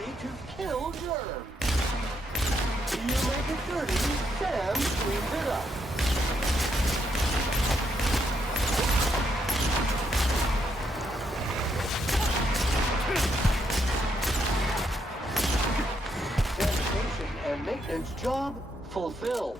ready to kill germs. You make it dirty, Sam cleans it up. Sanitation and maintenance job fulfilled.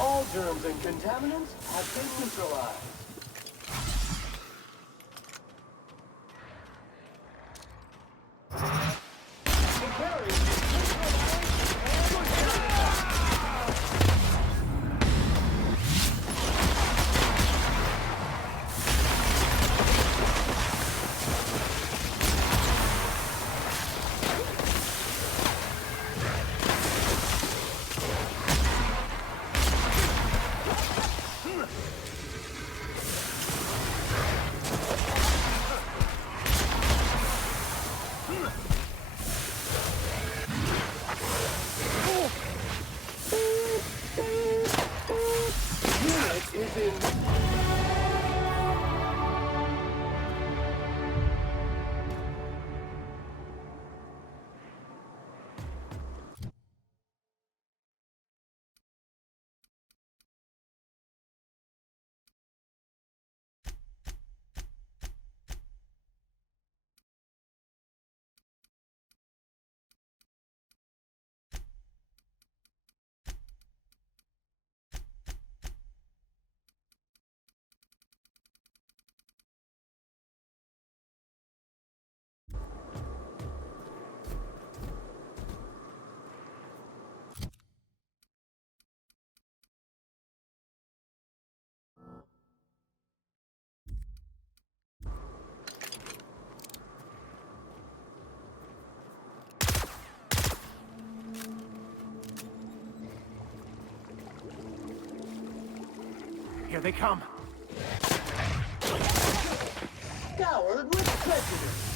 All germs and contaminants have been neutralized. Here they come. Scoured with prejudice.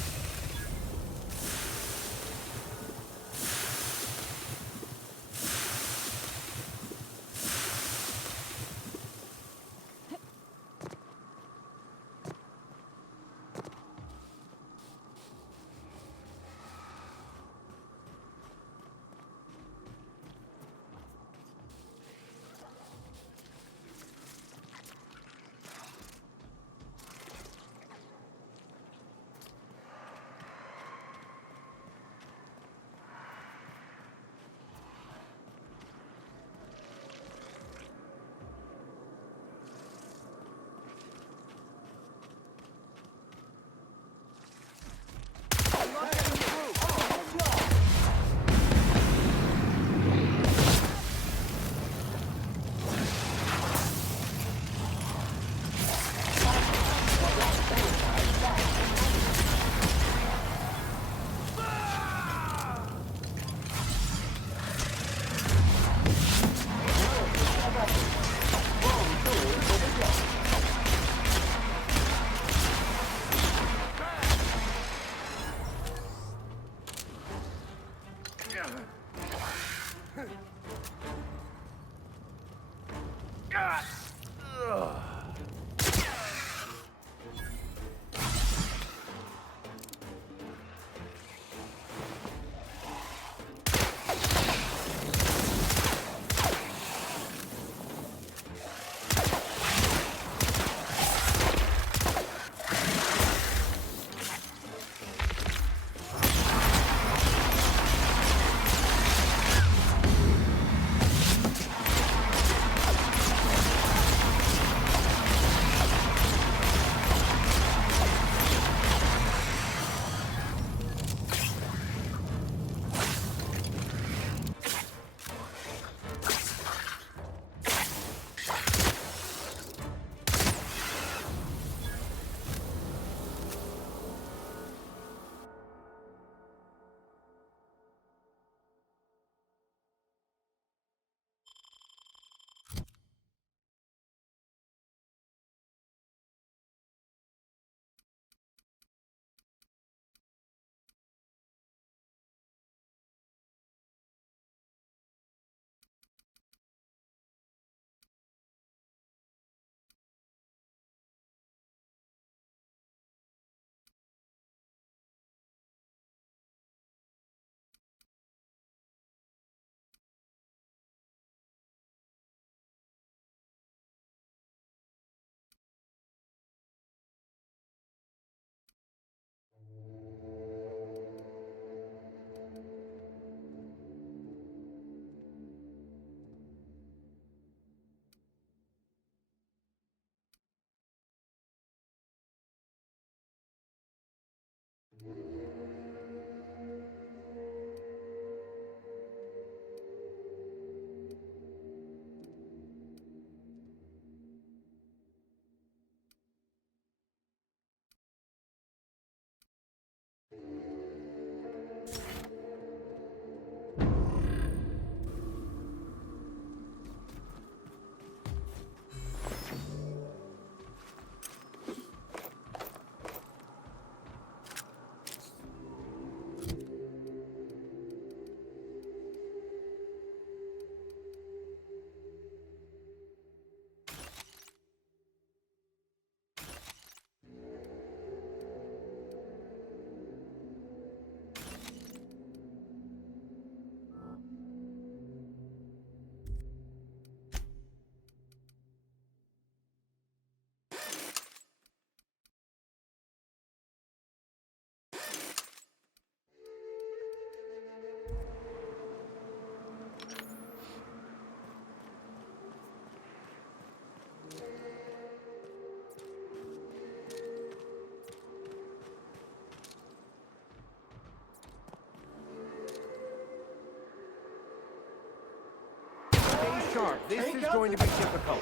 Stay sharp. This is going to be difficult.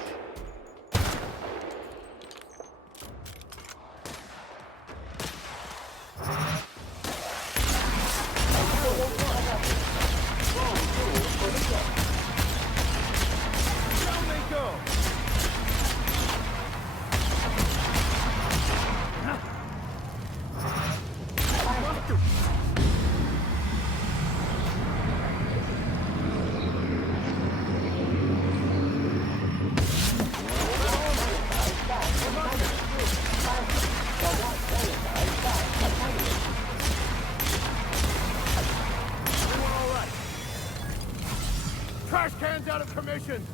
Down they go. Trash cans out of commission!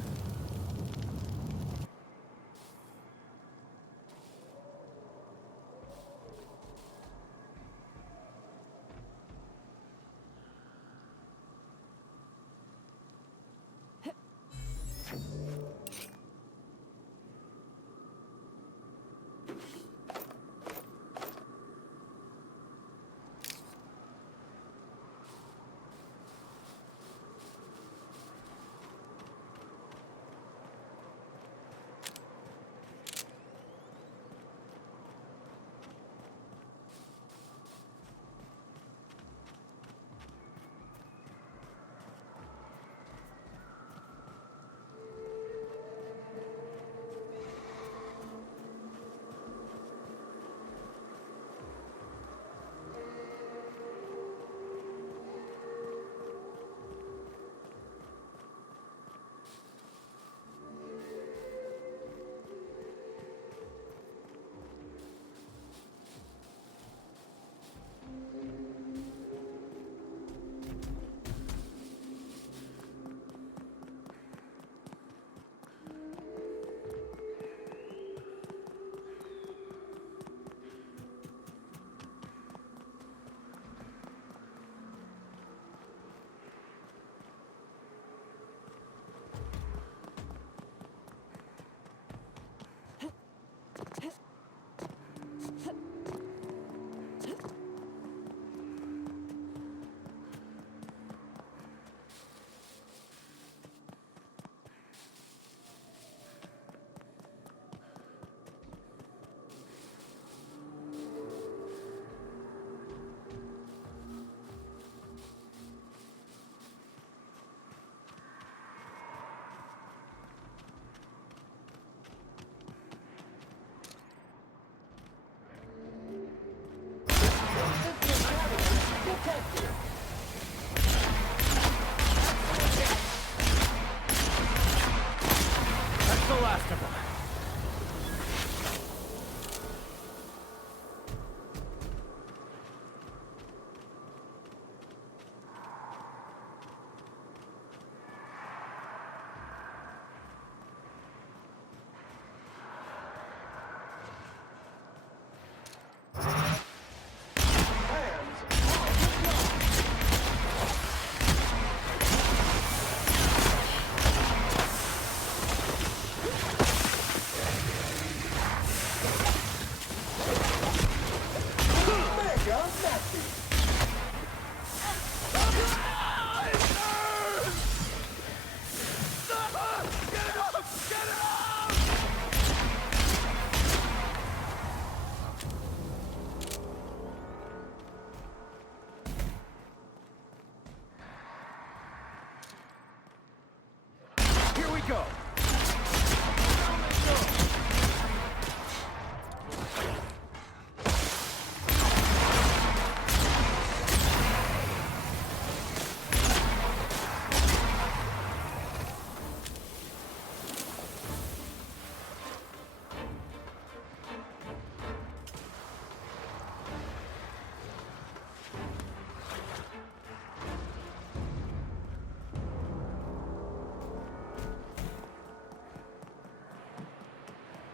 we go.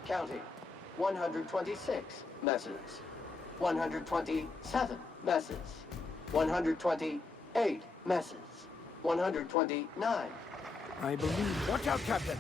Counting. 126 messes. 127 messes. 128 messes. 129. I believe... Watch out, Captain!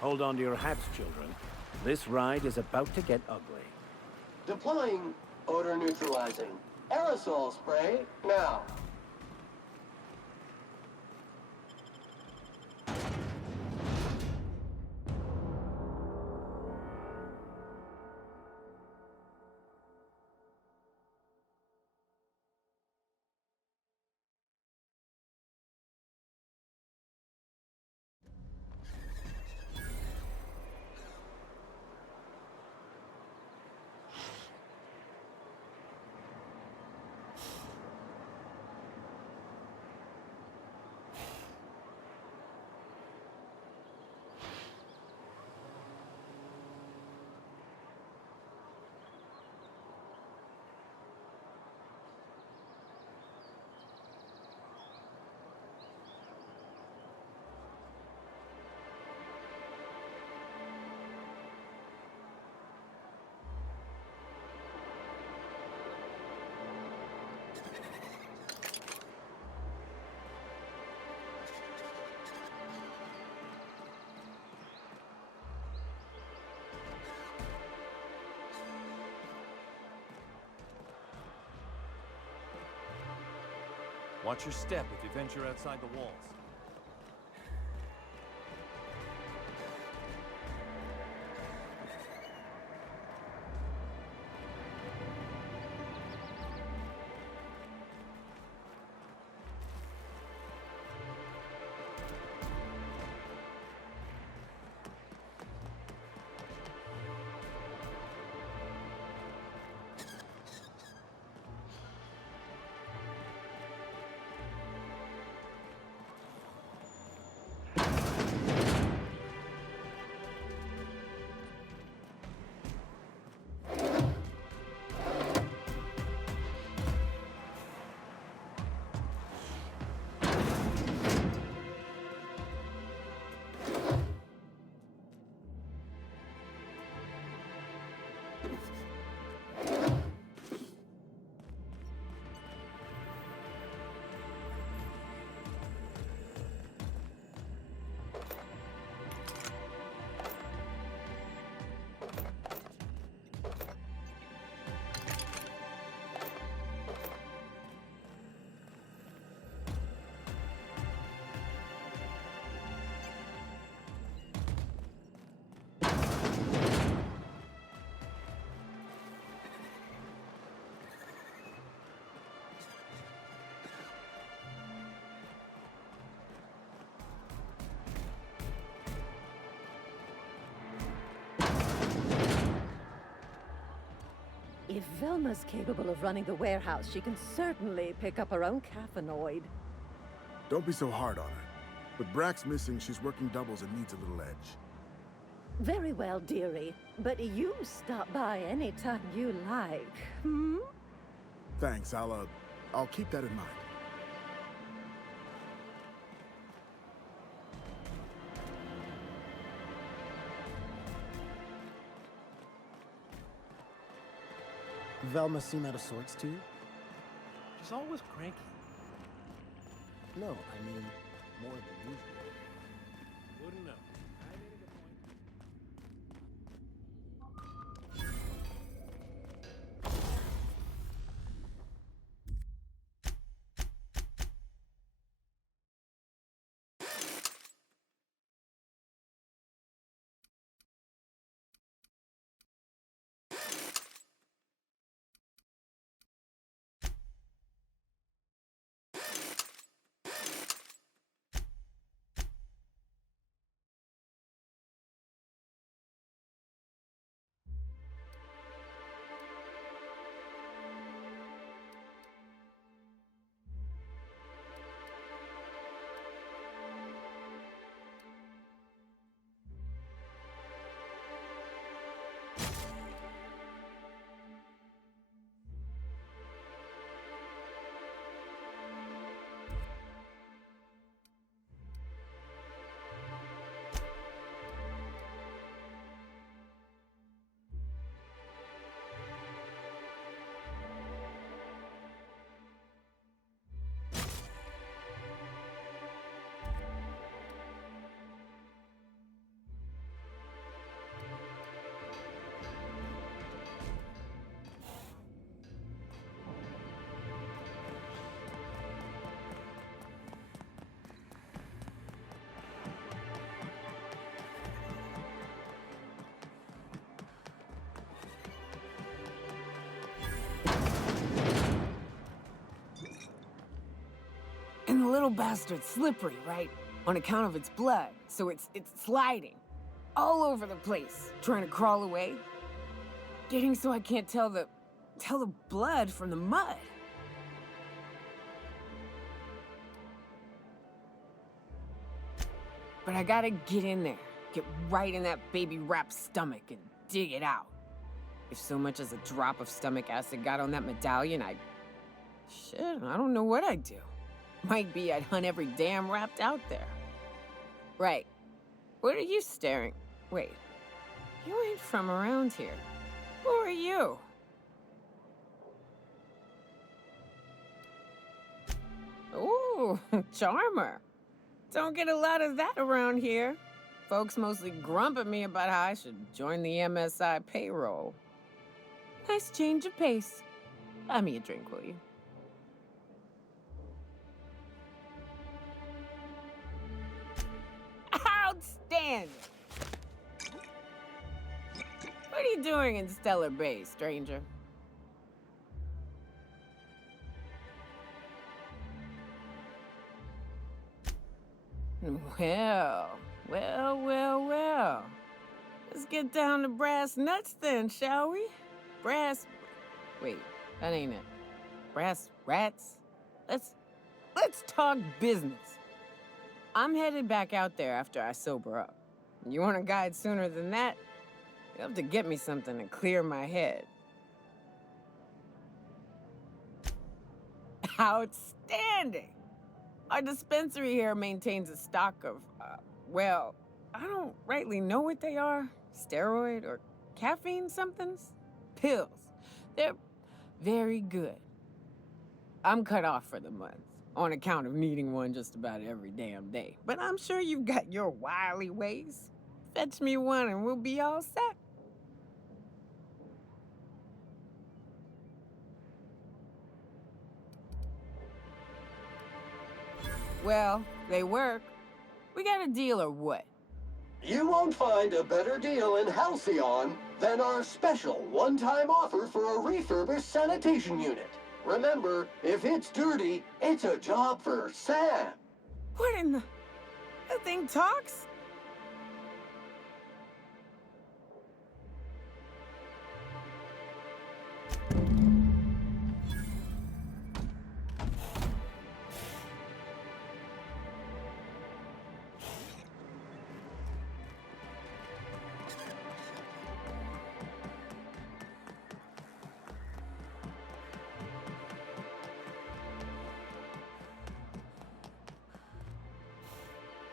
Hold on to your hats, children. This ride is about to get ugly. Deploying odor neutralizing aerosol spray now. Watch your step if you venture outside the walls. If Velma's capable of running the warehouse, she can certainly pick up her own caffeinoid. Don't be so hard on her. With Brax missing, she's working doubles and needs a little edge. Very well, dearie. But you stop by anytime you like, hmm? Thanks, I'll keep that in mind. Velma seem out of sorts to you? She's always cranky. No, I mean, more than usual. Wouldn't know. And the little bastard's slippery, right? On account of its blood, so it's sliding. All over the place, trying to crawl away. Getting so I can't tell the blood from the mud. But I gotta get in there, get right in that baby-wrapped stomach and dig it out. If so much as a drop of stomach acid got on that medallion, shit, I don't know what I'd do. Might be I'd hunt every damn wrapped out there. Right. What are you staring? Wait. You ain't from around here. Who are you? Ooh, charmer. Don't get a lot of that around here. Folks mostly grump at me about how I should join the MSI payroll. Nice change of pace. Buy me a drink, will you? Outstanding! What are you doing in Stellar Bay, stranger? Well. Let's get down to brass nuts then, shall we? Wait, that ain't it. Brass rats? Let's talk business. I'm headed back out there after I sober up. You want a guide sooner than that? You'll have to get me something to clear my head. Outstanding! Our dispensary here maintains a stock of, well, I don't rightly know what they are. Steroid or caffeine somethings? Pills. They're very good. I'm cut off for the month, on account of needing one just about every damn day. But I'm sure you've got your wily ways. Fetch me one and we'll be all set. Well, they work. We got a deal or what? You won't find a better deal in Halcyon than our special one-time offer for a refurbished sanitation unit. Remember, if it's dirty, it's a job for Sam. What in the... That thing talks?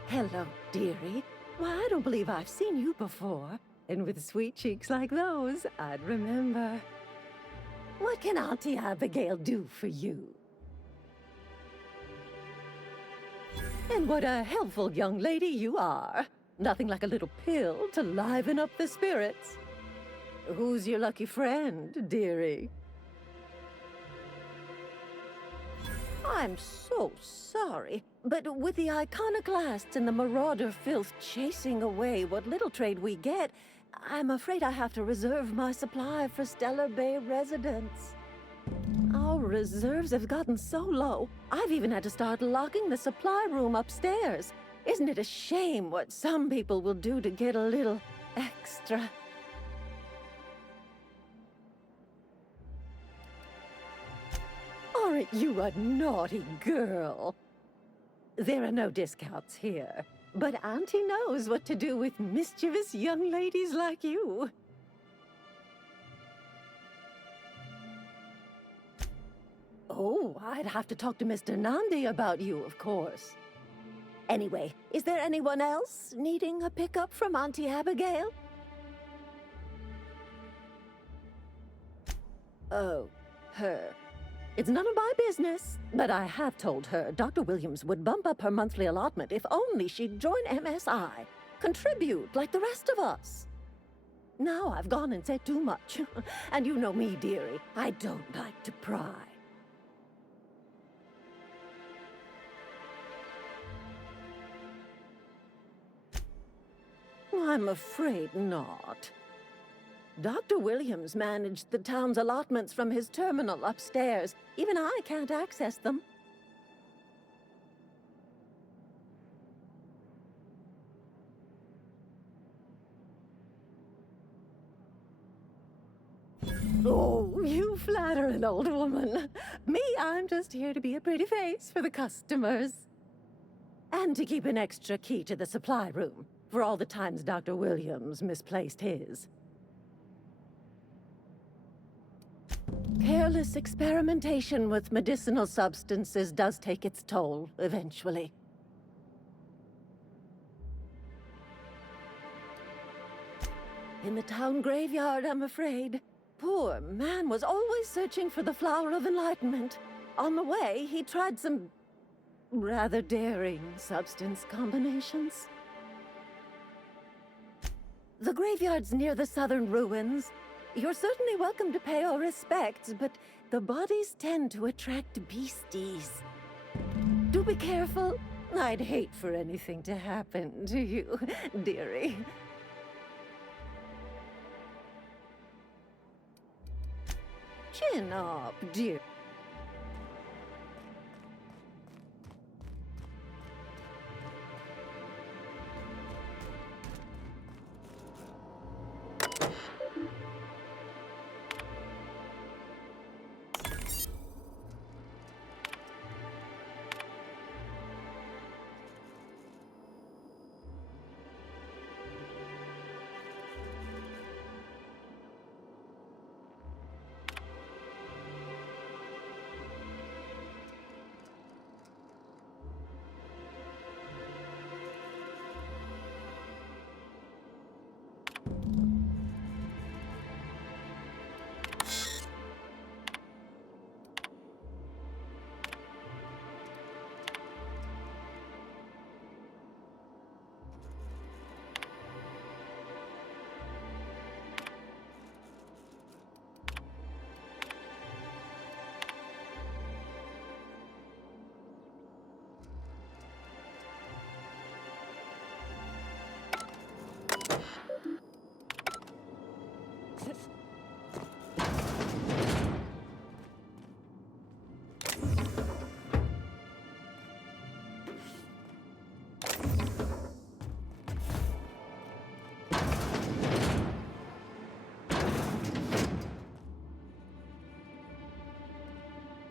Hello, dearie. Why, I don't believe I've seen you before. And with sweet cheeks like those, I'd remember. What can Auntie Abigail do for you? And what a helpful young lady you are. Nothing like a little pill to liven up the spirits. Who's your lucky friend, dearie? I'm so sorry, but with the iconoclasts and the marauder filth chasing away what little trade we get, I'm afraid I have to reserve my supply for Stellar Bay residents. Our reserves have gotten so low, I've even had to start locking the supply room upstairs. Isn't it a shame what some people will do to get a little extra? Aren't you a naughty girl? There are no discounts here, but Auntie knows what to do with mischievous young ladies like you. Oh, I'd have to talk to Mr. Nandi about you, of course. Anyway, is there anyone else needing a pickup from Auntie Abigail? Oh, her. It's none of my business, but I have told her Dr. Williams would bump up her monthly allotment if only she'd join MSI, contribute like the rest of us. Now I've gone and said too much, and you know me, dearie, I don't like to pry. I'm afraid not. Dr. Williams managed the town's allotments from his terminal upstairs. Even I can't access them. Oh, you flatter an old woman. Me, I'm just here to be a pretty face for the customers. And to keep an extra key to the supply room, for all the times Dr. Williams misplaced his. Careless experimentation with medicinal substances does take its toll, eventually. In the town graveyard, I'm afraid. Poor man was always searching for the flower of enlightenment. On the way, he tried some rather daring substance combinations. The graveyard's near the southern ruins. You're certainly welcome to pay our respects, but the bodies tend to attract beasties. Do be careful. I'd hate for anything to happen to you, dearie. Chin up, dear.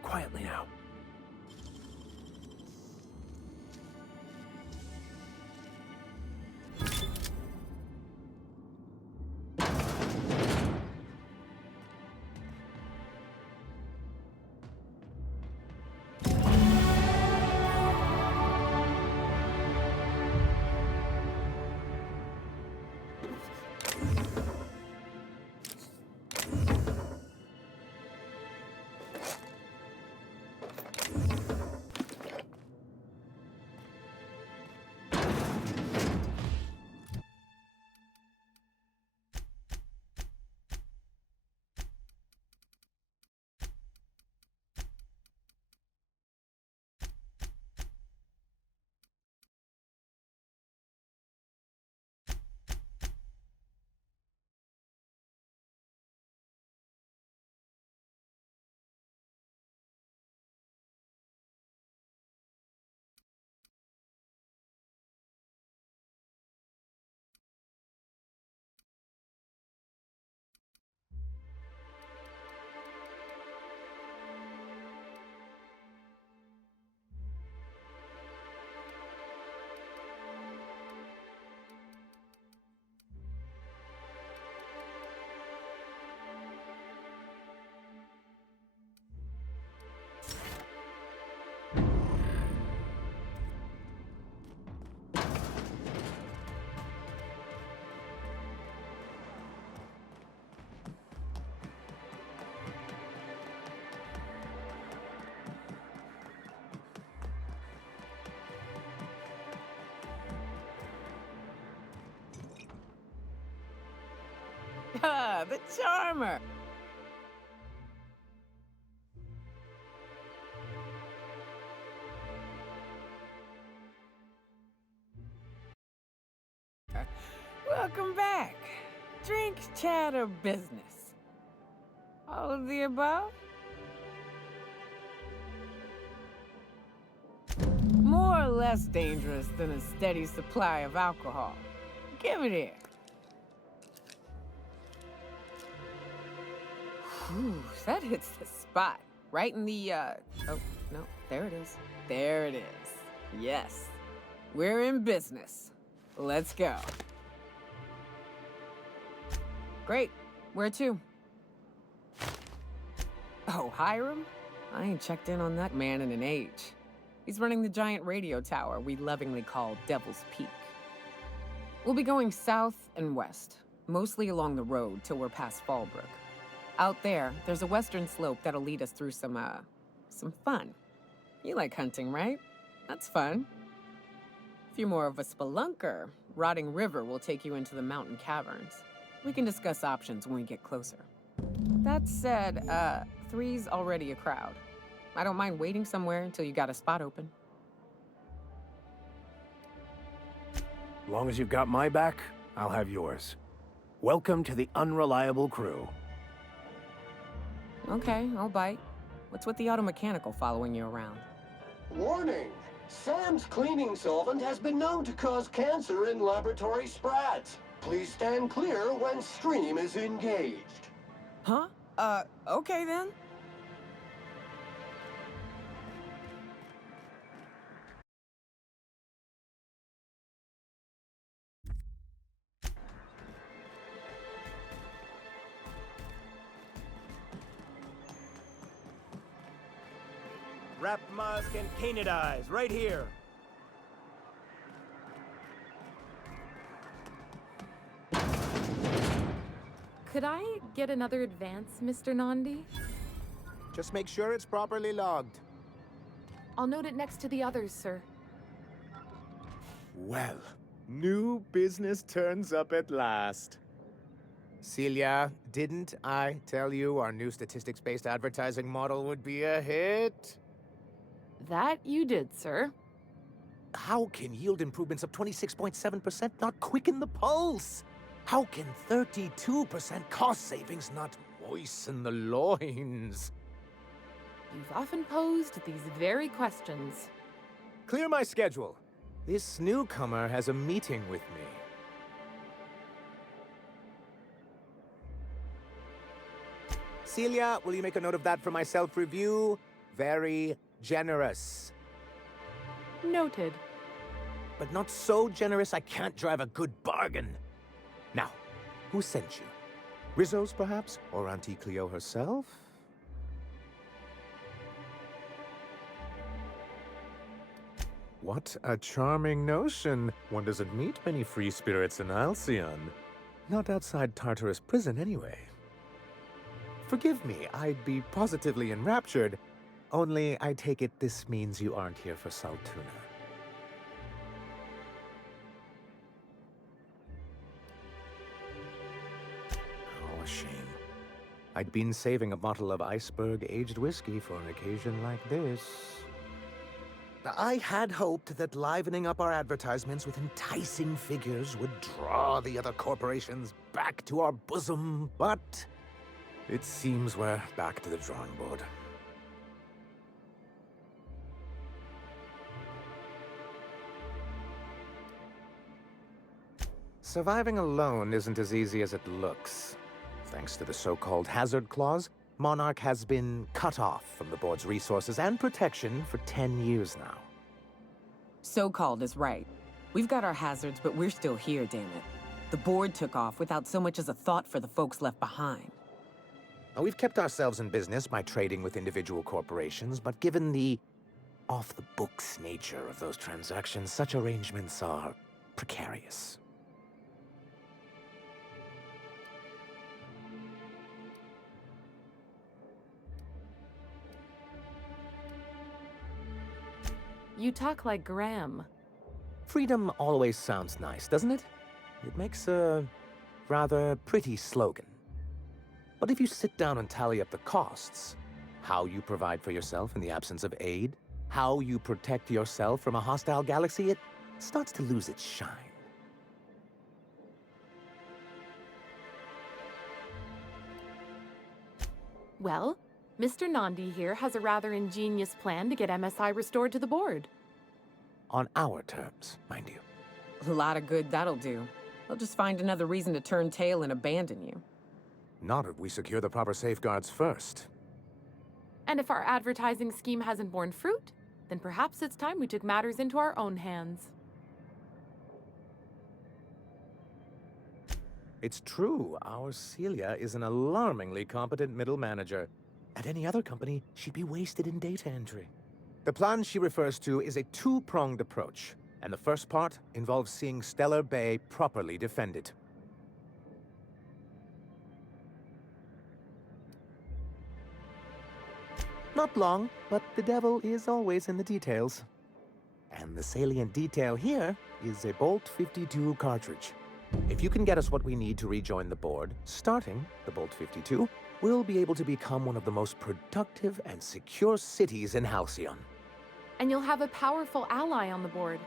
Quietly now. The charmer. Welcome back. Drink, chat, or business? All of the above? More or less dangerous than a steady supply of alcohol. Give it here. Whew, that hits the spot. Right in the, oh, no, there it is. There it is. Yes. We're in business. Let's go. Great. Where to? Oh, Hiram? I ain't checked in on that man in an age. He's running the giant radio tower we lovingly call Devil's Peak. We'll be going south and west, mostly along the road till we're past Fallbrook. Out there, there's a western slope that'll lead us through some fun. You like hunting, right? That's fun. If you're more of a spelunker, Rotting River will take you into the mountain caverns. We can discuss options when we get closer. That said, 3's already a crowd. I don't mind waiting somewhere until you got a spot open. As long as you've got my back, I'll have yours. Welcome to the Unreliable Crew. Okay, I'll bite. What's with the auto-mechanical following you around? Warning! Sam's cleaning solvent has been known to cause cancer in laboratory sprats. Please stand clear when stream is engaged. Huh? Okay then. Wrap Musk and Canadize, right here. Could I get another advance, Mr. Nandi? Just make sure it's properly logged. I'll note it next to the others, sir. Well, new business turns up at last. Celia, didn't I tell you our new statistics-based advertising model would be a hit? That you did, sir. How can yield improvements of 26.7% not quicken the pulse? How can 32% cost savings not moisten the loins? You've often posed these very questions. Clear my schedule. This newcomer has a meeting with me. Celia, will you make a note of that for my self-review? Very generous. Noted. But not so generous I can't drive a good bargain. Now, who sent you? Rizzo's, perhaps? Or Auntie Cleo herself? What a charming notion. One doesn't meet many free spirits in Halcyon. Not outside Tartarus prison, anyway. Forgive me, I'd be positively enraptured. Only, I take it this means you aren't here for Saltuna. Oh, a shame. I'd been saving a bottle of iceberg-aged whiskey for an occasion like this. I had hoped that livening up our advertisements with enticing figures would draw the other corporations back to our bosom, but it seems we're back to the drawing board. Surviving alone isn't as easy as it looks. Thanks to the so-called hazard clause, Monarch has been cut off from the board's resources and protection for 10 years now. So-called is right. We've got our hazards, but we're still here, damn it. The board took off without so much as a thought for the folks left behind. Now, we've kept ourselves in business by trading with individual corporations, but given the off-the-books nature of those transactions, such arrangements are precarious. You talk like Graham. Freedom always sounds nice, doesn't it? It makes a rather pretty slogan. But if you sit down and tally up the costs, how you provide for yourself in the absence of aid, how you protect yourself from a hostile galaxy, it starts to lose its shine. Well, Mr. Nandi here has a rather ingenious plan to get MSI restored to the board. On our terms, mind you. A lot of good that'll do. They'll just find another reason to turn tail and abandon you. Not if we secure the proper safeguards first. And if our advertising scheme hasn't borne fruit, then perhaps it's time we took matters into our own hands. It's true, our Celia is an alarmingly competent middle manager. At any other company, she'd be wasted in data entry. The plan she refers to is a two-pronged approach, and the first part involves seeing Stellar Bay properly defended. Not long, but the devil is always in the details. And the salient detail here is a Bolt 52 cartridge. If you can get us what we need to rejoin the board, starting the Bolt 52, we'll be able to become one of the most productive and secure cities in Halcyon. And you'll have a powerful ally on the board.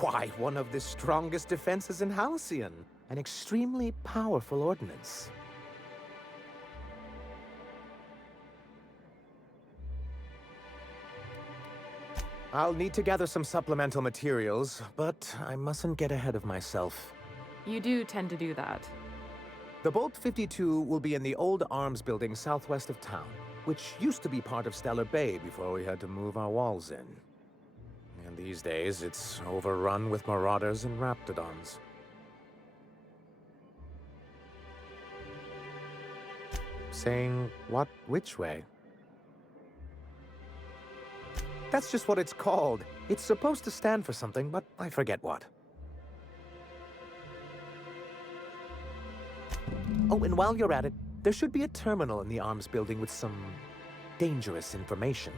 Why, one of the strongest defenses in Halcyon. An extremely powerful ordnance. I'll need to gather some supplemental materials, but I mustn't get ahead of myself. You do tend to do that. The Bolt 52 will be in the old arms building southwest of town, which used to be part of Stellar Bay before we had to move our walls in. And these days, it's overrun with marauders and raptidons. Saying what which way? That's just what it's called. It's supposed to stand for something, but I forget what. Oh, and while you're at it, there should be a terminal in the arms building with some dangerous information.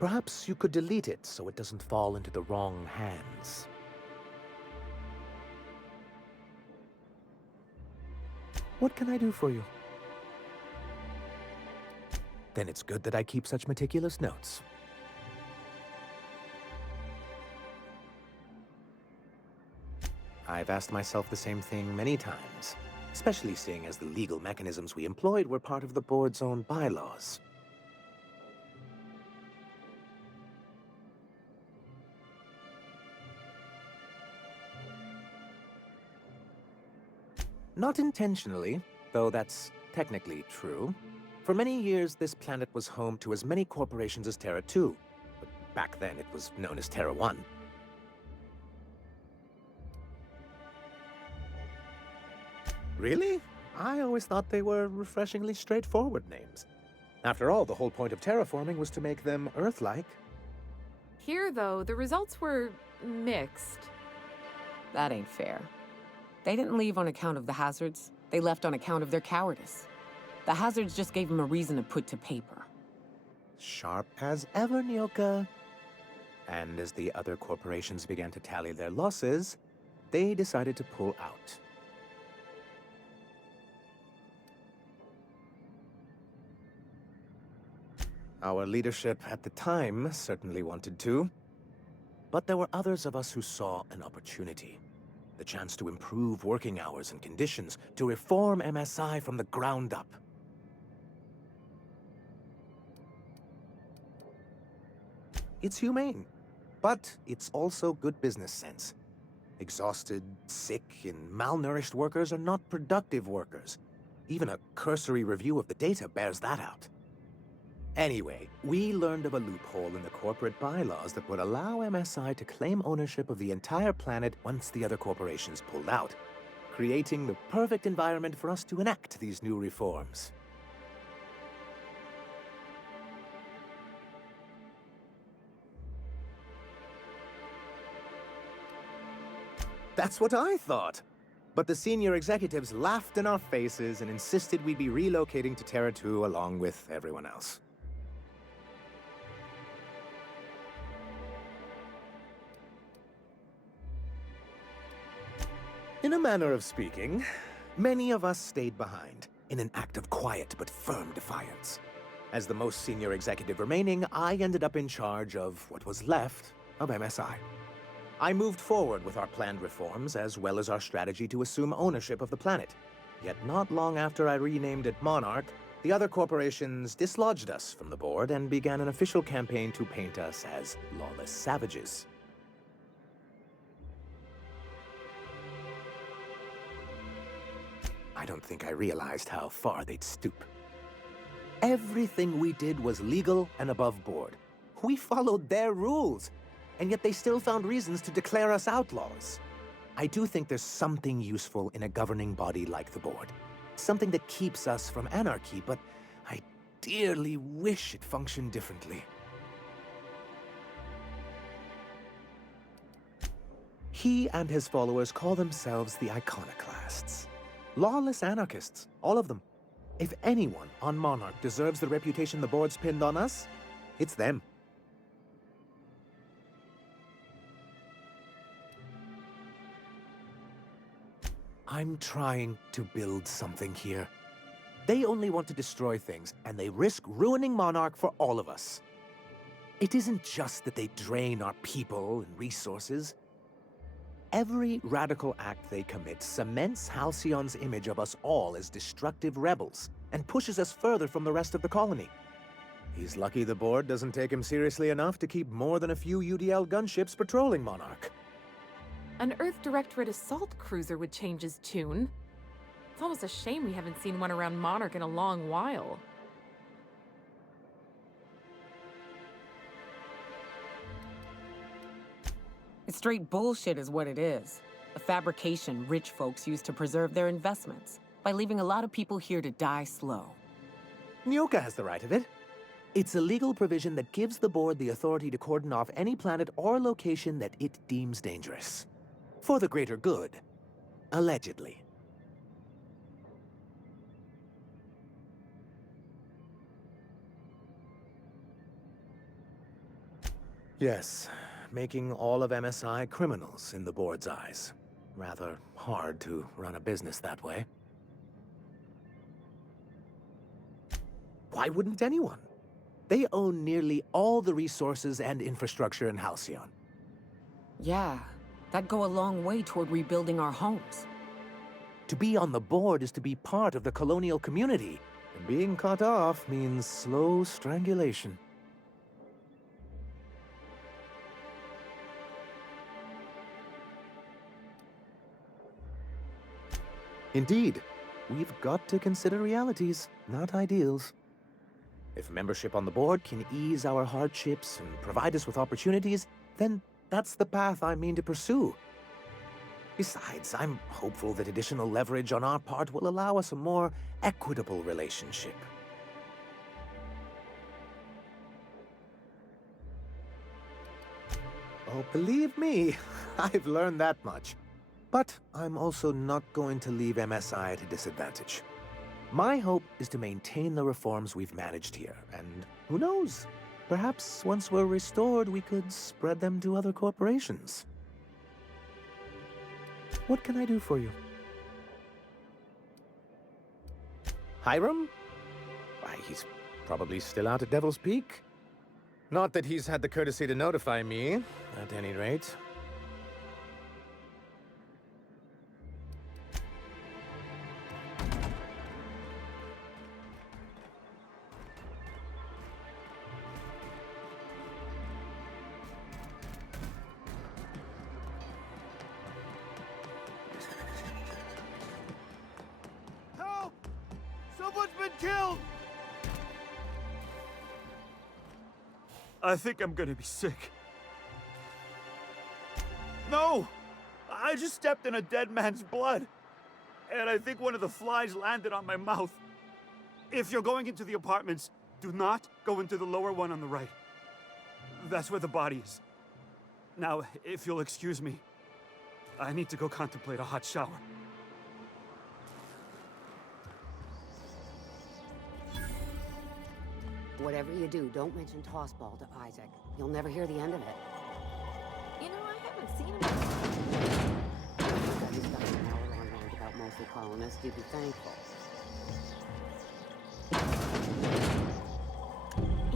Perhaps you could delete it so it doesn't fall into the wrong hands. What can I do for you? Then it's good that I keep such meticulous notes. I've asked myself the same thing many times, especially seeing as the legal mechanisms we employed were part of the board's own bylaws. Not intentionally, though that's technically true. For many years, this planet was home to as many corporations as Terra 2, but back then it was known as Terra 1. Really? I always thought they were refreshingly straightforward names. After all, the whole point of terraforming was to make them Earth-like. Here, though, the results were mixed. That ain't fair. They didn't leave on account of the hazards. They left on account of their cowardice. The hazards just gave them a reason to put to paper. Sharp as ever, Nyoka. And as the other corporations began to tally their losses, they decided to pull out. Our leadership at the time certainly wanted to. But there were others of us who saw an opportunity. The chance to improve working hours and conditions, to reform MSI from the ground up. It's humane, but it's also good business sense. Exhausted, sick, and malnourished workers are not productive workers. Even a cursory review of the data bears that out. Anyway, we learned of a loophole in the corporate bylaws that would allow MSI to claim ownership of the entire planet once the other corporations pulled out, creating the perfect environment for us to enact these new reforms. That's what I thought. But the senior executives laughed in our faces and insisted we'd be relocating to Terra 2 along with everyone else. In a manner of speaking, many of us stayed behind, in an act of quiet but firm defiance. As the most senior executive remaining, I ended up in charge of what was left of MSI. I moved forward with our planned reforms, as well as our strategy to assume ownership of the planet. Yet not long after I renamed it Monarch, the other corporations dislodged us from the board and began an official campaign to paint us as lawless savages. I don't think I realized how far they'd stoop. Everything we did was legal and above board. We followed their rules, and yet they still found reasons to declare us outlaws. I do think there's something useful in a governing body like the board. Something that keeps us from anarchy, but I dearly wish it functioned differently. He and his followers call themselves the Iconoclasts. Lawless anarchists, all of them. If anyone on Monarch deserves the reputation the board's pinned on us, it's them. I'm trying to build something here. They only want to destroy things, and they risk ruining Monarch for all of us. It isn't just that they drain our people and resources. Every radical act they commit cements Halcyon's image of us all as destructive rebels and pushes us further from the rest of the colony. He's lucky the board doesn't take him seriously enough to keep more than a few UDL gunships patrolling Monarch. An Earth Directorate assault cruiser would change his tune. It's almost a shame we haven't seen one around Monarch in a long while. It's straight bullshit is what it is. A fabrication rich folks use to preserve their investments by leaving a lot of people here to die slow. Nyoka has the right of it. It's a legal provision that gives the board the authority to cordon off any planet or location that it deems dangerous. For the greater good. Allegedly. Yes, making all of MSI criminals in the board's eyes. Rather hard to run a business that way. Why wouldn't anyone? They own nearly all the resources and infrastructure in Halcyon. Yeah, that'd go a long way toward rebuilding our homes. To be on the board is to be part of the colonial community, and being cut off means slow strangulation. Indeed, we've got to consider realities, not ideals. If membership on the board can ease our hardships and provide us with opportunities, then that's the path I mean to pursue. Besides, I'm hopeful that additional leverage on our part will allow us a more equitable relationship. Oh, believe me, I've learned that much. But I'm also not going to leave MSI at a disadvantage. My hope is to maintain the reforms we've managed here, and who knows? Perhaps once we're restored, we could spread them to other corporations. What can I do for you? Hiram? Why, he's probably still out at Devil's Peak. Not that he's had the courtesy to notify me, at any rate. I think I'm gonna be sick. No! I just stepped in a dead man's blood. And I think one of the flies landed on my mouth. If you're going into the apartments, do not go into the lower one on the right. That's where the body is. Now, if you'll excuse me, I need to go contemplate a hot shower. Whatever you do, don't mention Tossball to Isaac. You'll never hear the end of it. You know, I haven't seen him. got me stuck in an hour-long rant about mostly colonists, you'd be thankful.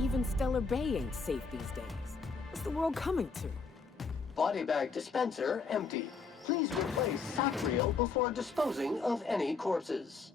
Even Stellar Bay ain't safe these days. What's the world coming to? Body bag dispenser empty. Please replace Sacriel before disposing of any corpses.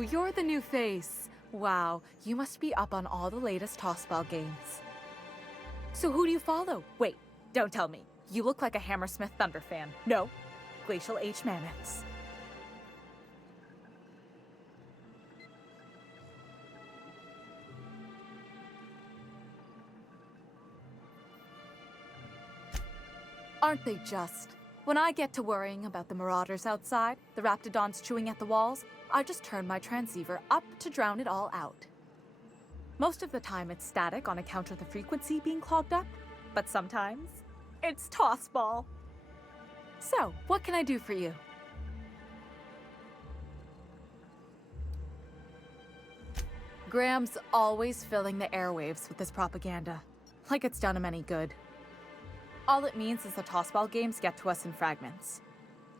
Oh, you're the new face. Wow, you must be up on all the latest tossball games. So who do you follow? Wait, don't tell me. You look like a Hammersmith Thunder fan. No, Glacial H. Mammoths. Aren't they just? When I get to worrying about the marauders outside, the raptidons chewing at the walls, I just turn my transceiver up to drown it all out. Most of the time it's static on account of the frequency being clogged up, but sometimes it's tossball. So, what can I do for you? Graham's always filling the airwaves with his propaganda, like it's done him any good. All it means is the tossball games get to us in fragments.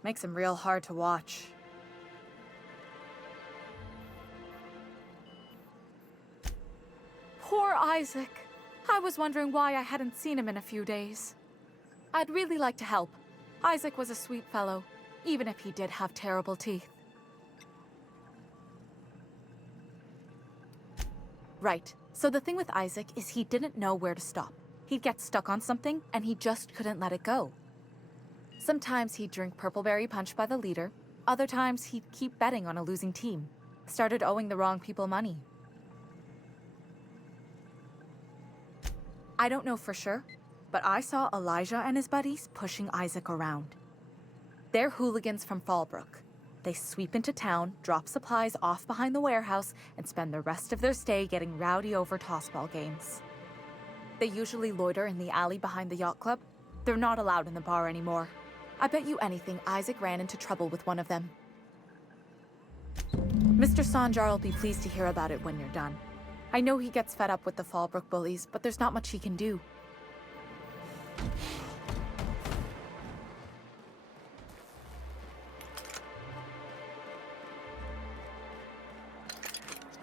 Makes them real hard to watch. Poor Isaac. I was wondering why I hadn't seen him in a few days. I'd really like to help. Isaac was a sweet fellow, even if he did have terrible teeth. Right. So the thing with Isaac is he didn't know where to stop. He'd get stuck on something, and he just couldn't let it go. Sometimes he'd drink Purpleberry Punch by the liter. Other times he'd keep betting on a losing team. Started owing the wrong people money. I don't know for sure, but I saw Elijah and his buddies pushing Isaac around. They're hooligans from Fallbrook. They sweep into town, drop supplies off behind the warehouse, and spend the rest of their stay getting rowdy over tossball games. They usually loiter in the alley behind the yacht club. They're not allowed in the bar anymore. I bet you anything Isaac ran into trouble with one of them. Mr. Sanjar will be pleased to hear about it when you're done. I know he gets fed up with the Fallbrook bullies, but there's not much he can do.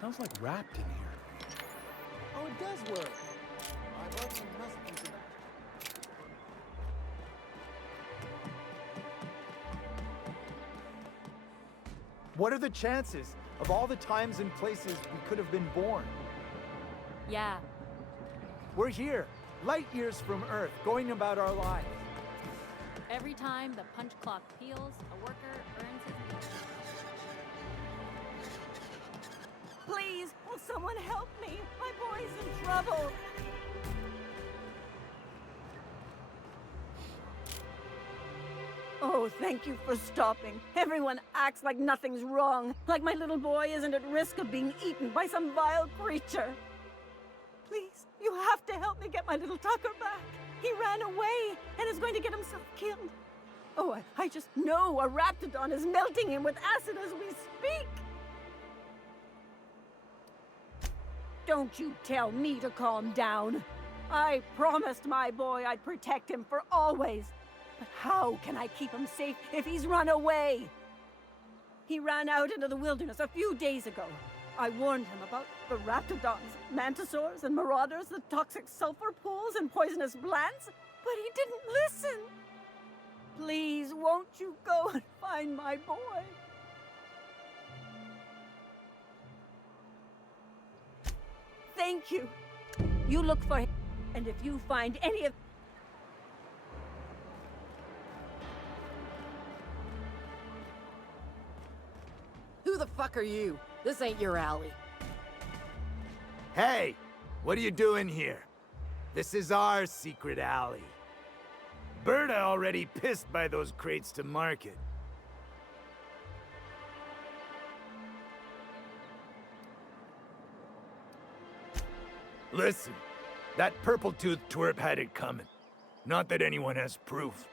Smells like wrapped in here. Oh, it does work. I love some recipes about it. What are the chances of all the times and places we could have been born? Yeah. We're here, light years from Earth, going about our lives. Every time the punch clock peels, a worker earns his wages. Please, will someone help me? My boy's in trouble. Oh, thank you for stopping. Everyone acts like nothing's wrong, like my little boy isn't at risk of being eaten by some vile creature. Please, you have to help me get my little Tucker back. He ran away and is going to get himself killed. Oh, I just know a raptidon is melting him with acid as we speak. Don't you tell me to calm down. I promised my boy I'd protect him for always. But how can I keep him safe if he's run away? He ran out into the wilderness a few days ago. I warned him about the raptidons, mantisaurs, and marauders, the toxic sulfur pools, and poisonous plants, but he didn't listen. Please, won't you go and find my boy? Thank you. You look for him, and if you find any of... Who the fuck are you? This ain't your alley. Hey, what are you doing here? This is our secret alley. Berta already pissed by those crates to market. Listen, that purple-toothed twerp had it coming. Not that anyone has proof.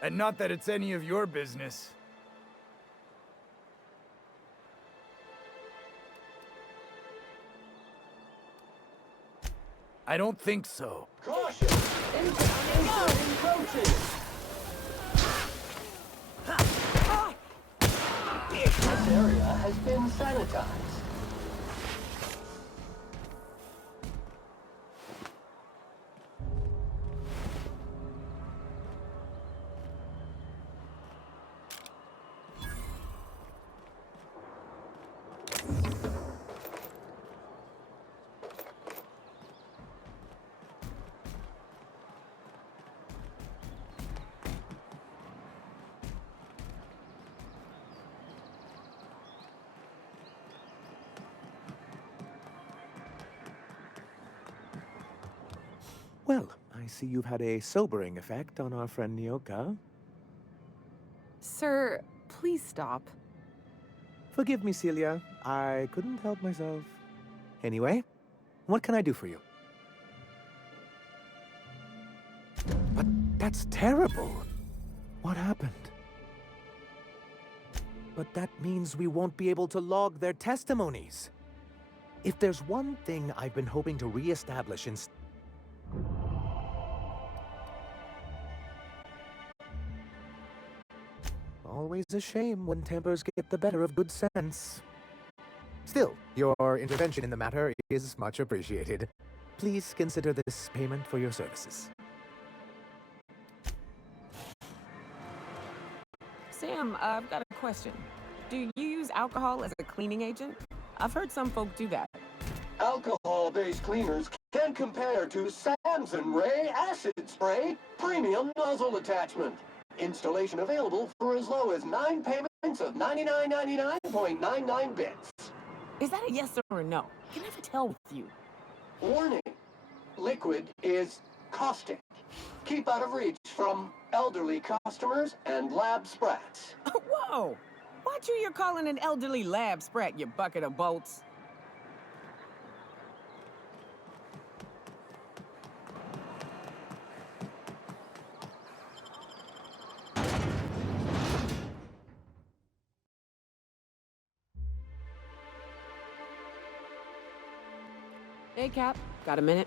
And not that it's any of your business. I don't think so. Caution! Incoming encroaching! This area has been sanitized. Well, I see you've had a sobering effect on our friend Nyoka. Sir, please stop. Forgive me, Celia. I couldn't help myself. Anyway, what can I do for you? But that's terrible. What happened? But that means we won't be able to log their testimonies. If there's one thing I've been hoping to re-establish in... Always a shame when tempers get the better of good sense. Still, your intervention in the matter is much appreciated. Please consider this payment for your services. Sam, I've got a question. Do you use alcohol as a cleaning agent? I've heard some folk do that. Alcohol-based cleaners can compare to Samson Ray Acid Spray Premium Nozzle Attachment. Installation available for as low as 9 payments of $99.99 bits. Is that a yes or a no? I can never tell with you. Warning, liquid is caustic. Keep out of reach from elderly customers and lab sprats. Whoa! Watch who you're calling an elderly lab sprat, you bucket of bolts. Hey, Cap. Got a minute?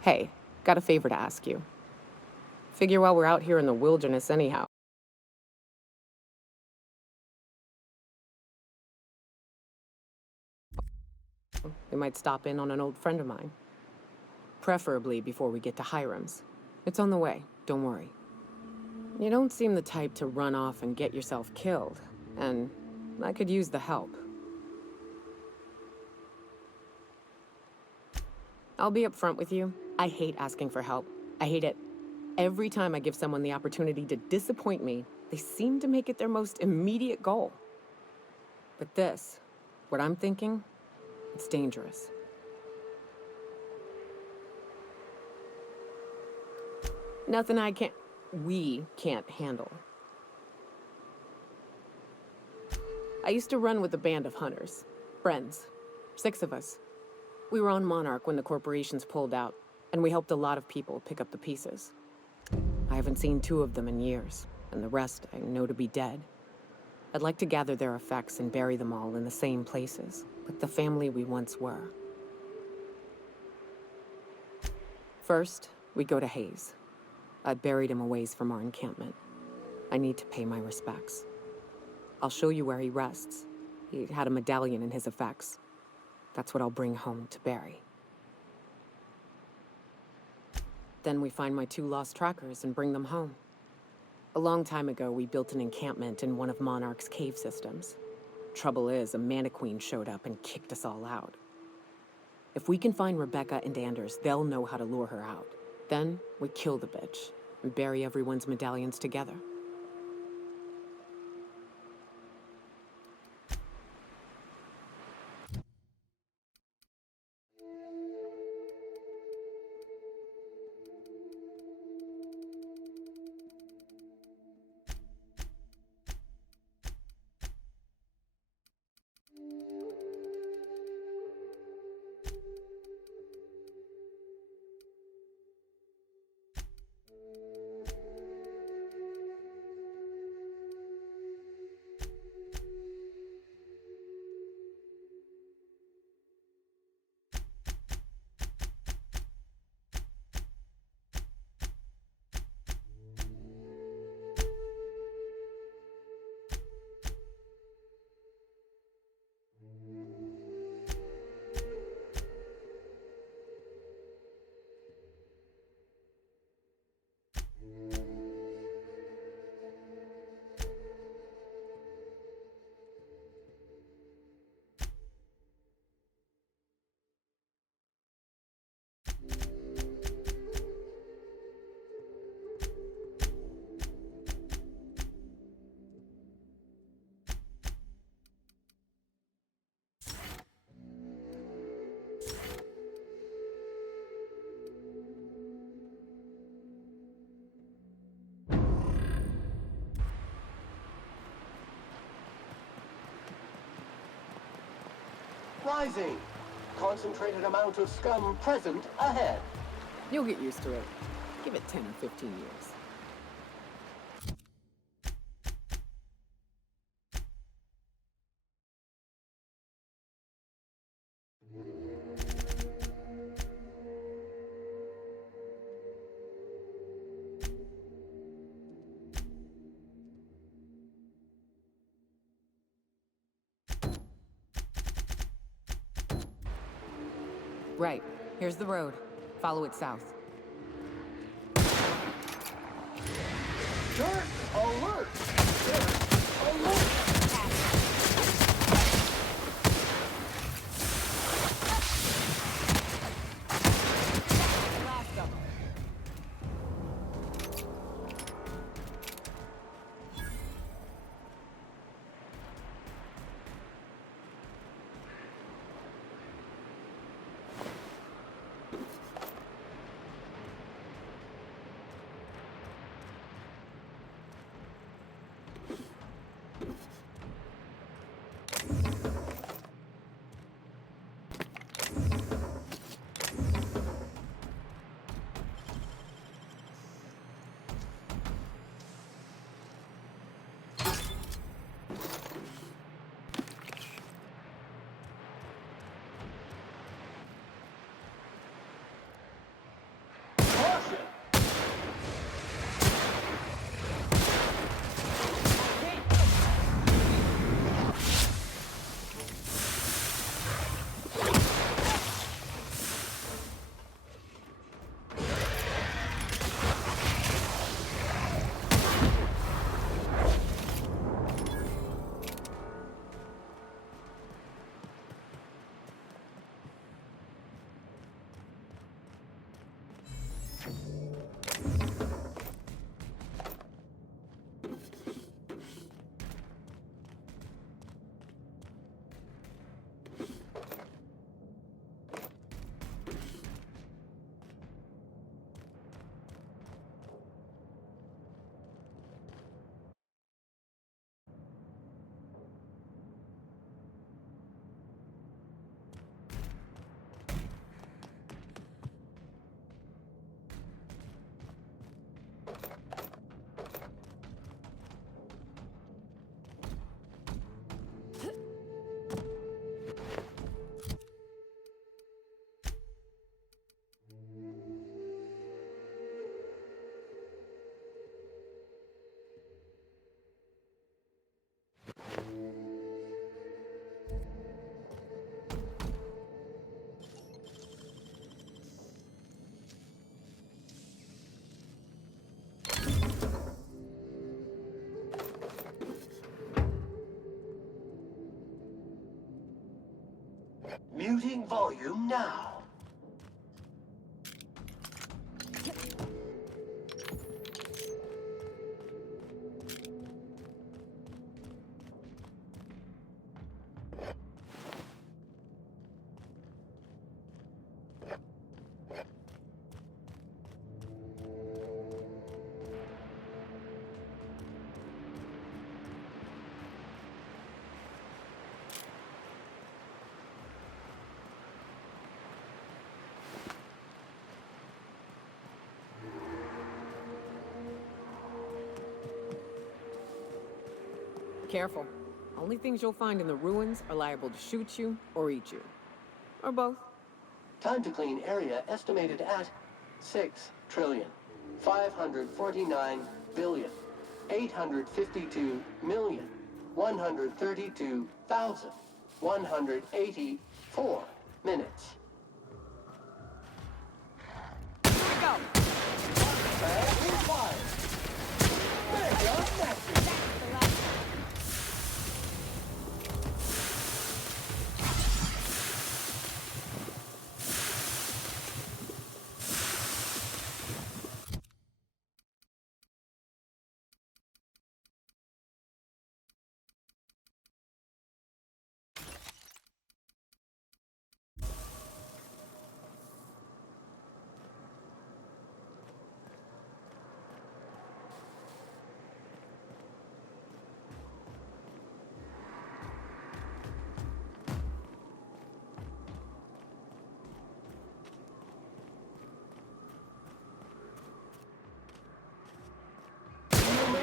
Hey, got a favor to ask you. Figure while we're out here in the wilderness anyhow. We might stop in on an old friend of mine. Preferably before we get to Hiram's. It's on the way, don't worry. You don't seem the type to run off and get yourself killed, and I could use the help. I'll be upfront with you. I hate asking for help. I hate it. Every time I give someone the opportunity to disappoint me, they seem to make it their most immediate goal. But this, what I'm thinking, it's dangerous. Nothing we can't handle. I used to run with a band of hunters. Friends. 6 of us. We were on Monarch when the corporations pulled out, and we helped a lot of people pick up the pieces. I haven't seen 2 of them in years, and the rest I know to be dead. I'd like to gather their effects and bury them all in the same places, like the family we once were. First, we go to Hayes. I buried him a ways from our encampment. I need to pay my respects. I'll show you where he rests. He had a medallion in his effects. That's what I'll bring home to Barry. Then we find my 2 lost trackers and bring them home. A long time ago, we built an encampment in one of Monarch's cave systems. Trouble is, a Mantiqueen showed up and kicked us all out. If we can find Rebecca and Anders, they'll know how to lure her out. Then we kill the bitch and bury everyone's medallions together. Rising. Concentrated amount of scum present ahead. You'll get used to it. Give it 10 or 15 years. Right. Here's the road. Follow it south. Dirt alert! Dirt alert! Last of them. Muting volume now. Careful. Only things you'll find in the ruins are liable to shoot you or eat you. Or both. Time to clean area estimated at 6,349,852,132,184 minutes. Here we go. And we're fired. Mega message.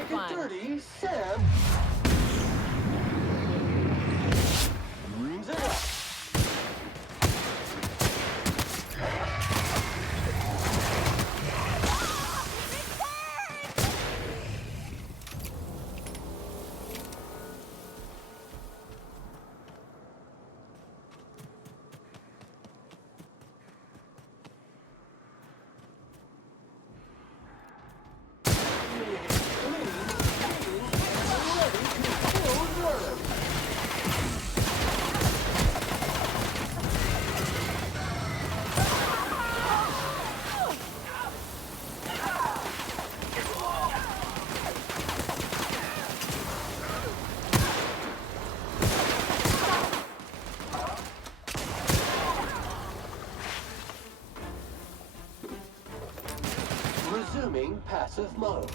make fun. it dirty, Sam. Brings it up. Resuming passive mode.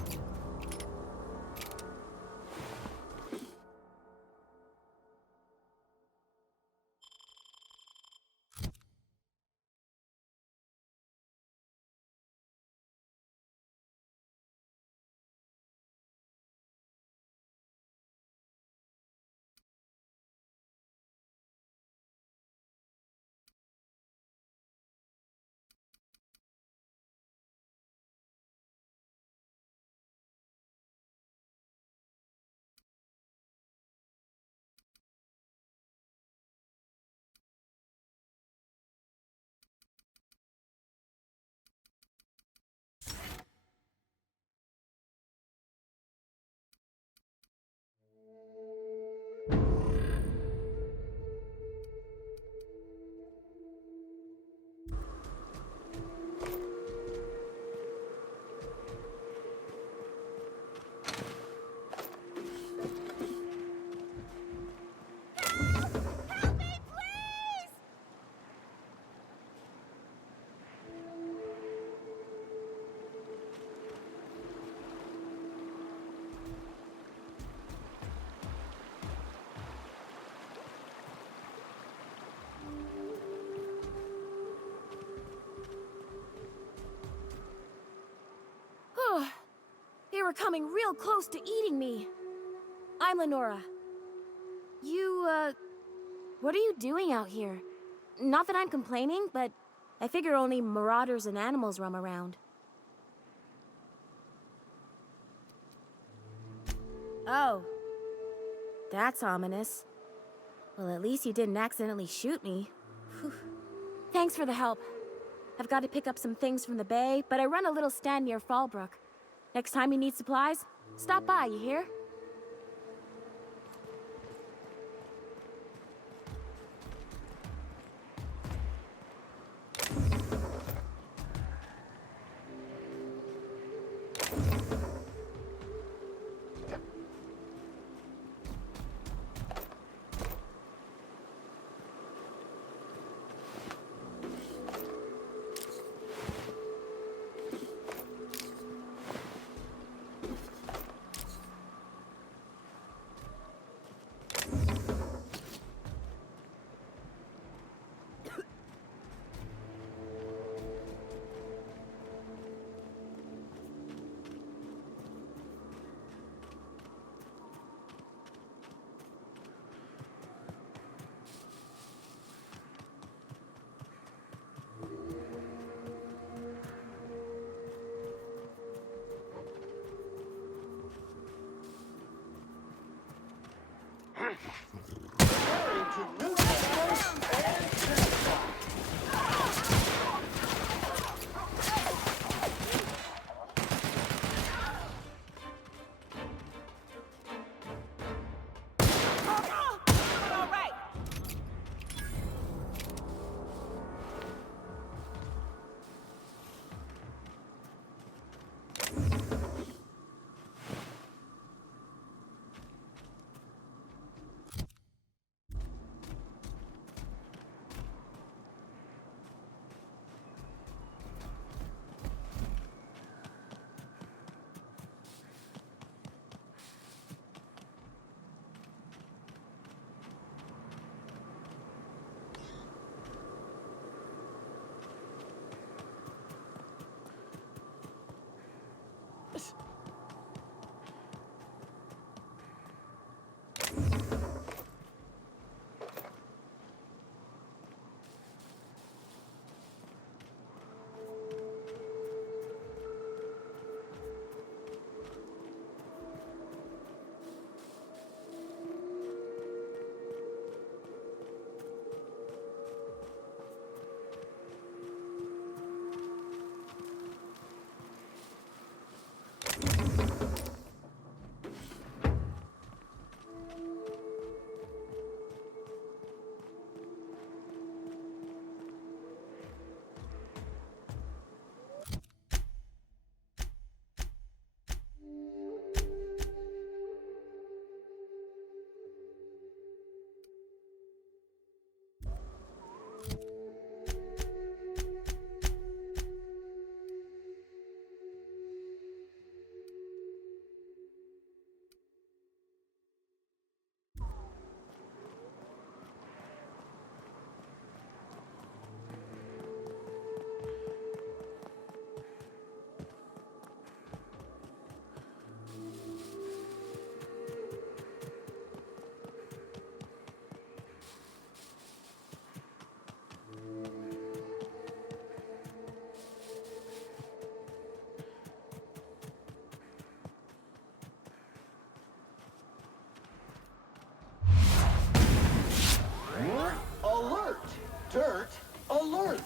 They were coming real close to eating me. I'm Lenora. What are you doing out here? Not that I'm complaining, but I figure only marauders and animals roam around. Oh. That's ominous. Well, at least you didn't accidentally shoot me. Whew. Thanks for the help. I've got to pick up some things from the bay, but I run a little stand near Fallbrook. Next time you need supplies, stop by, you hear? Dirt alert!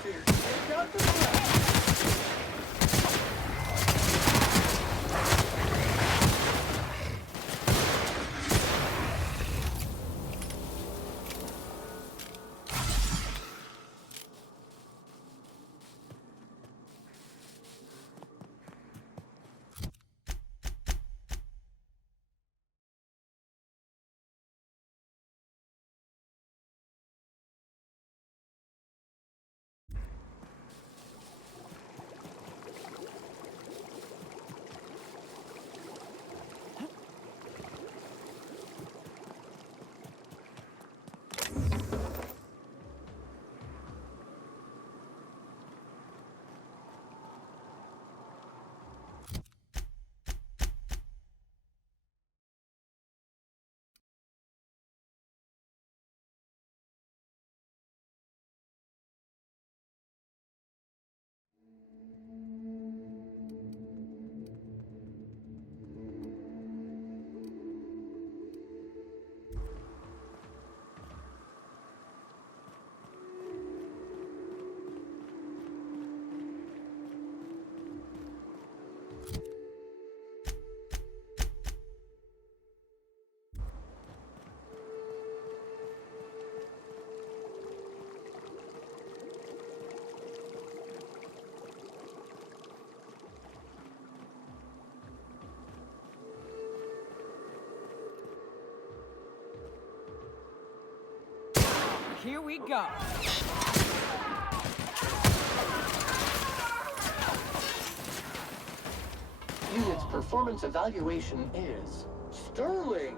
Take out the flag. Here we go. Unit's performance evaluation is sterling.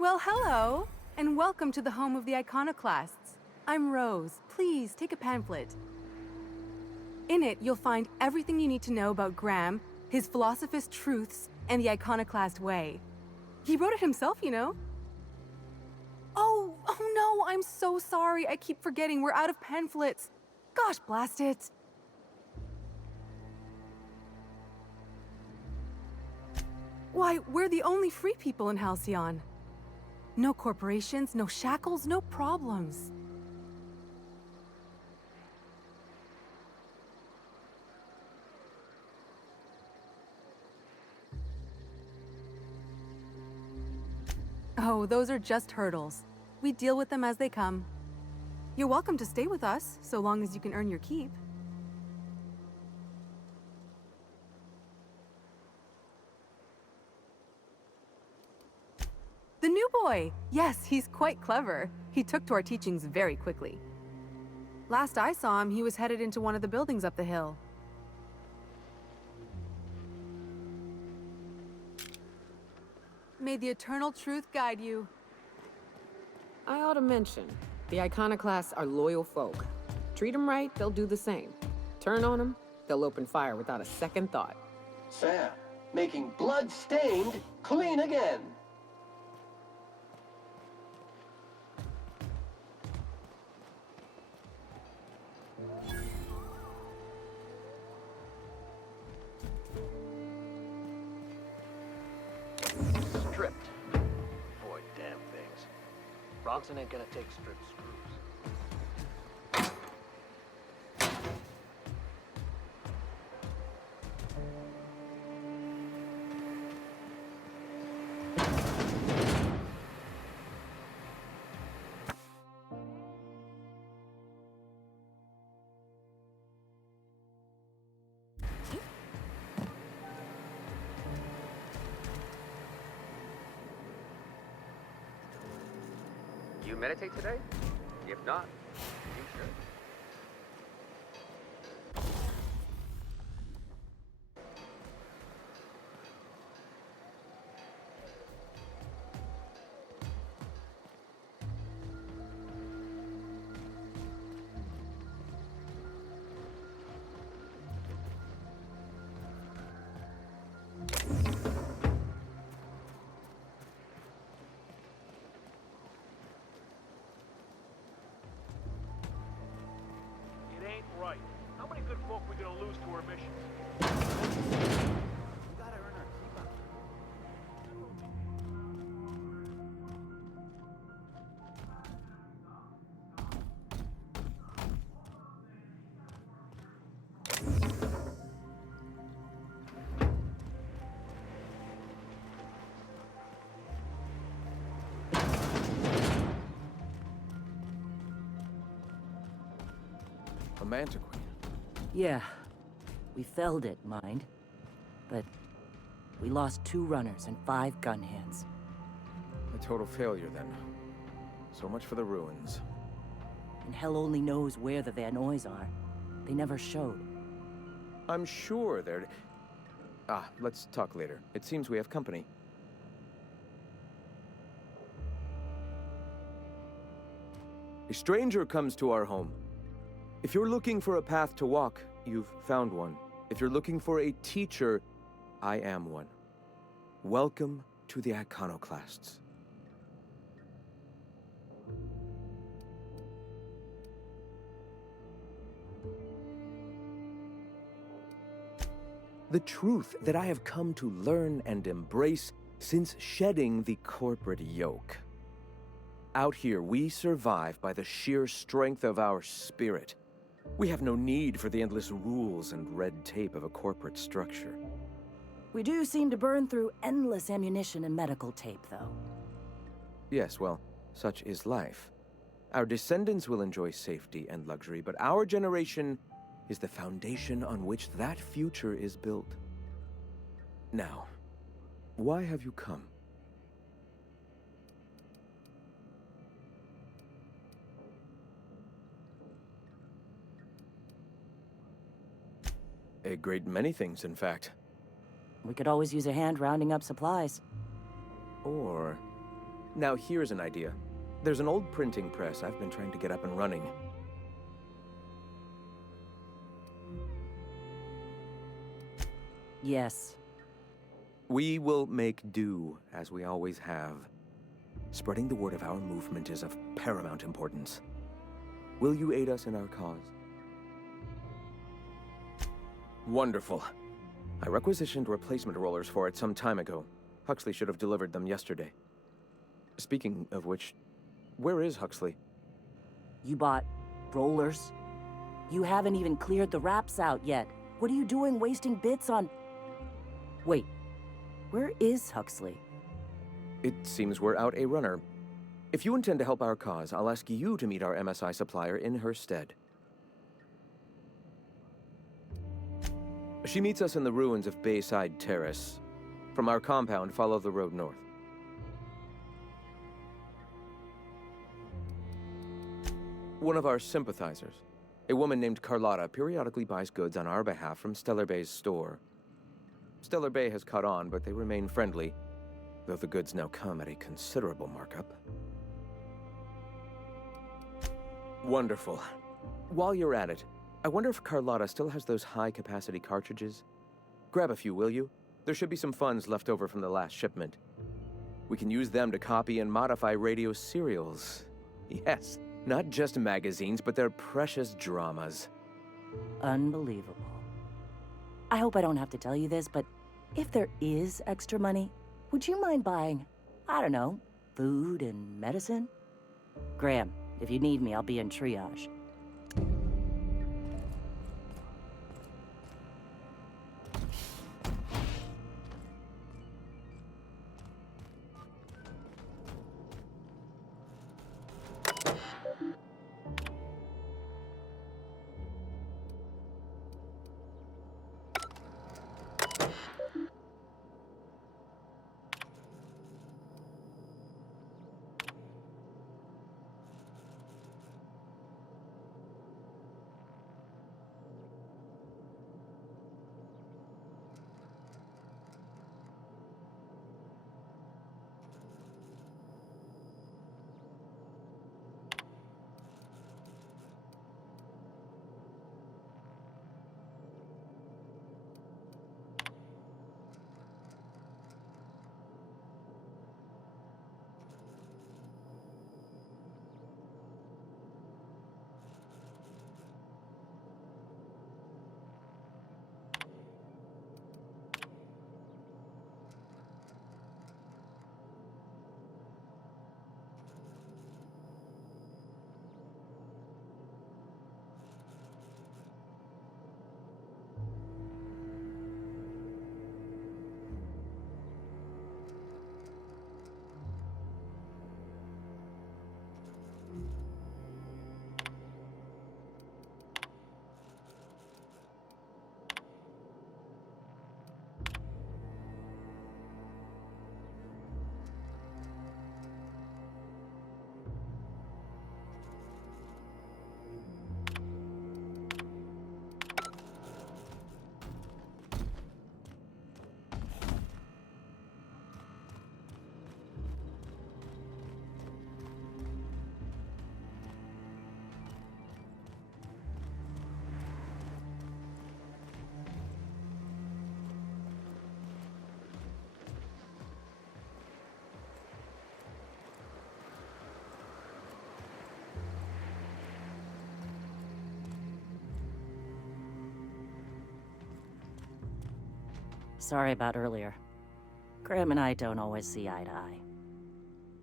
Well, hello, and welcome to the home of the Iconoclasts. I'm Rose. Please take a pamphlet. In it, you'll find everything you need to know about Graham, his Philosophist truths, and the Iconoclast way. He wrote it himself, you know. Oh no, I'm so sorry. I keep forgetting we're out of pamphlets. Gosh, blast it. Why, we're the only free people in Halcyon. No corporations, no shackles, no problems. Oh, those are just hurdles. We deal with them as they come. You're welcome to stay with us, so long as you can earn your keep. The new boy! Yes, he's quite clever. He took to our teachings very quickly. Last I saw him, he was headed into one of the buildings up the hill. May the eternal truth guide you. I ought to mention, the Iconoclasts are loyal folk. Treat them right, they'll do the same. Turn on them, they'll open fire without a second thought. Sam, making blood-stained clean again. Stripped. Boy, damn things. Bronson ain't gonna take stripped screws. You meditate today? If not, you should. Right. How many good folk we gonna lose to our mission? We gotta earn our keep up. A Mantiquine. Yeah. We felled it, mind. But we lost 2 runners and 5 gun hands. A total failure, then. So much for the ruins. And hell only knows where the Vanoys are. They never showed. I'm sure they're... let's talk later. It seems we have company. A stranger comes to our home. If you're looking for a path to walk, you've found one. If you're looking for a teacher, I am one. Welcome to the Iconoclasts. The truth that I have come to learn and embrace since shedding the corporate yoke. Out here, we survive by the sheer strength of our spirit. We have no need for the endless rules and red tape of a corporate structure. We do seem to burn through endless ammunition and medical tape, though. Yes, well, such is life. Our descendants will enjoy safety and luxury, but our generation is the foundation on which that future is built. Now, why have you come? A great many things, in fact. We could always use a hand rounding up supplies. Or... Now here's an idea. There's an old printing press I've been trying to get up and running. Yes. We will make do, as we always have. Spreading the word of our movement is of paramount importance. Will you aid us in our cause? Wonderful. I requisitioned replacement rollers for it some time ago. Huxley should have delivered them yesterday. Speaking of which, where is Huxley? You bought rollers? You haven't even cleared the wraps out yet. What are you doing wasting bits on... Wait, where is Huxley? It seems we're out a runner. If you intend to help our cause, I'll ask you to meet our MSI supplier in her stead. She meets us in the ruins of Bayside Terrace. From our compound, follow the road north. One of our sympathizers. A woman named Carlotta periodically buys goods on our behalf from Stellar Bay's store. Stellar Bay has caught on, but they remain friendly, though the goods now come at a considerable markup. Wonderful. While you're at it, I wonder if Carlotta still has those high-capacity cartridges? Grab a few, will you? There should be some funds left over from the last shipment. We can use them to copy and modify radio serials. Yes, not just magazines, but their precious dramas. Unbelievable. I hope I don't have to tell you this, but if there is extra money, would you mind buying, I don't know, food and medicine? Graham, if you need me, I'll be in triage. Sorry about earlier. Graham and I don't always see eye to eye.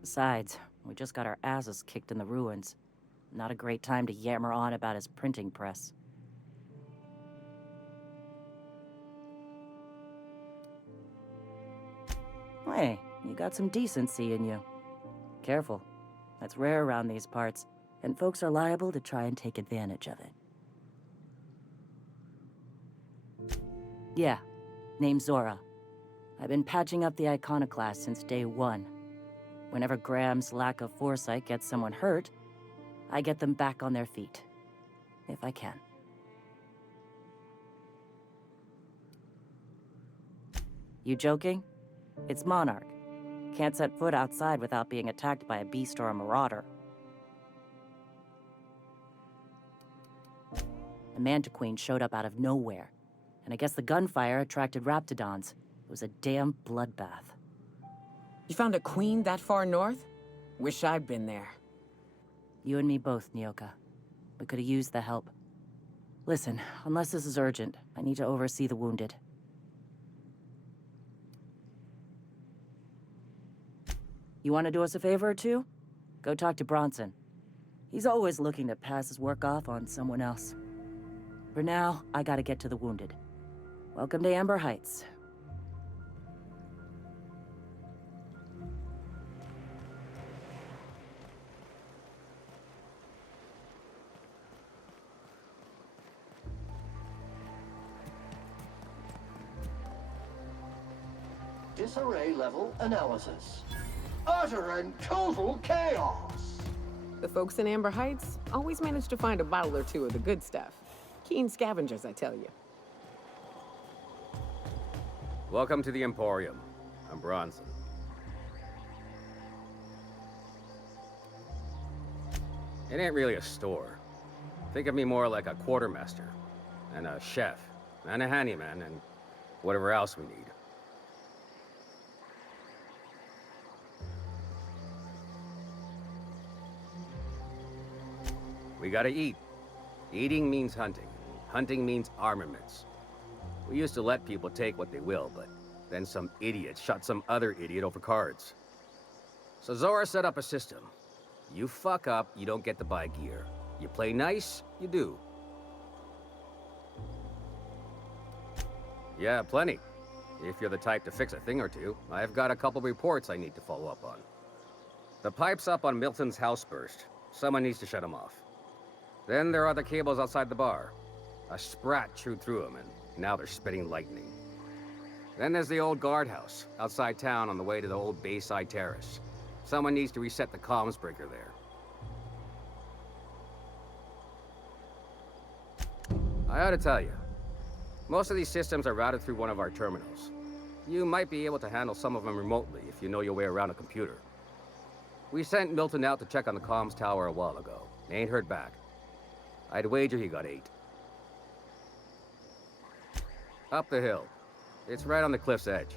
Besides, we just got our asses kicked in the ruins. Not a great time to yammer on about his printing press. Hey, you got some decency in you. Careful. That's rare around these parts, and folks are liable to try and take advantage of it. Yeah. Name's Zora. I've been patching up the Iconoclast since day one. Whenever Graham's lack of foresight gets someone hurt, I get them back on their feet. If I can. You joking? It's Monarch. Can't set foot outside without being attacked by a beast or a marauder. The Mantiqueen showed up out of nowhere. And I guess the gunfire attracted Raptidons. It was a damn bloodbath. You found a queen that far north? Wish I'd been there. You and me both, Nyoka. We could have used the help. Listen, unless this is urgent, I need to oversee the wounded. You want to do us a favor or two? Go talk to Bronson. He's always looking to pass his work off on someone else. For now, I gotta get to the wounded. Welcome to Amber Heights. Disarray level analysis. Utter and total chaos! The folks in Amber Heights always manage to find a bottle or two of the good stuff. Keen scavengers, I tell you. Welcome to the Emporium. I'm Bronson. It ain't really a store. Think of me more like a quartermaster, and a chef, and a handyman, and whatever else we need. We gotta eat. Eating means hunting. Hunting means armaments. We used to let people take what they will, but then some idiot shot some other idiot over cards. So Zora set up a system. You fuck up, you don't get to buy gear. You play nice, you do. Yeah, plenty. If you're the type to fix a thing or two, I've got a couple reports I need to follow up on. The pipes up on Milton's house burst. Someone needs to shut them off. Then there are the cables outside the bar. A sprat chewed through them, and now they're spitting lightning. Then there's the old guardhouse, outside town on the way to the old Bayside Terrace. Someone needs to reset the comms breaker there. I ought to tell you, most of these systems are routed through one of our terminals. You might be able to handle some of them remotely if you know your way around a computer. We sent Milton out to check on the comms tower a while ago. Ain't heard back. I'd wager he got 8. Up the hill. It's right on the cliff's edge.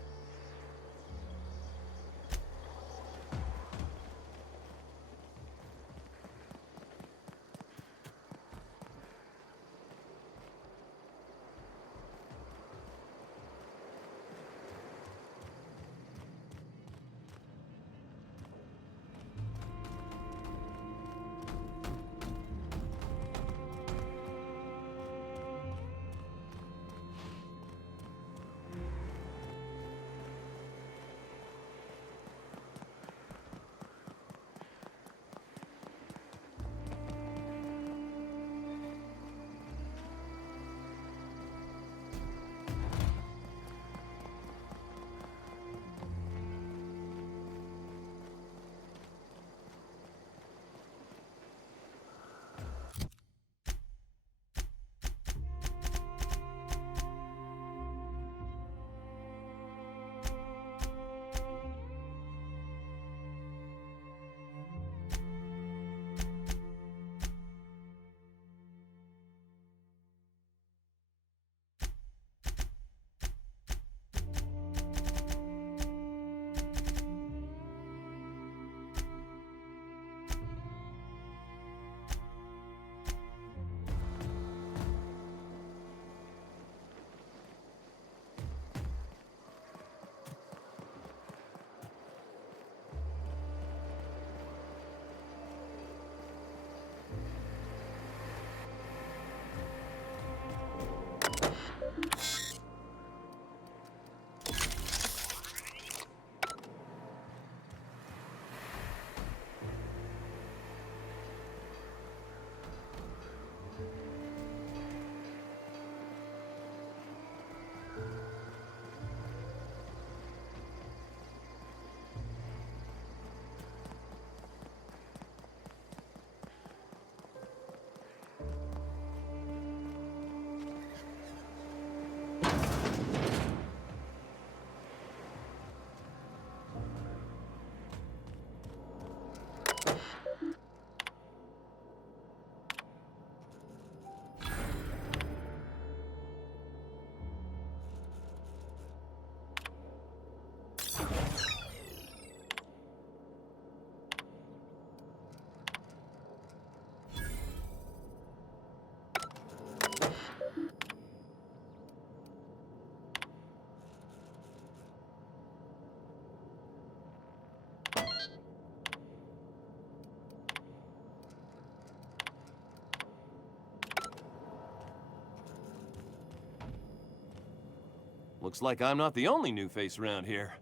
Looks like I'm not the only new face around here.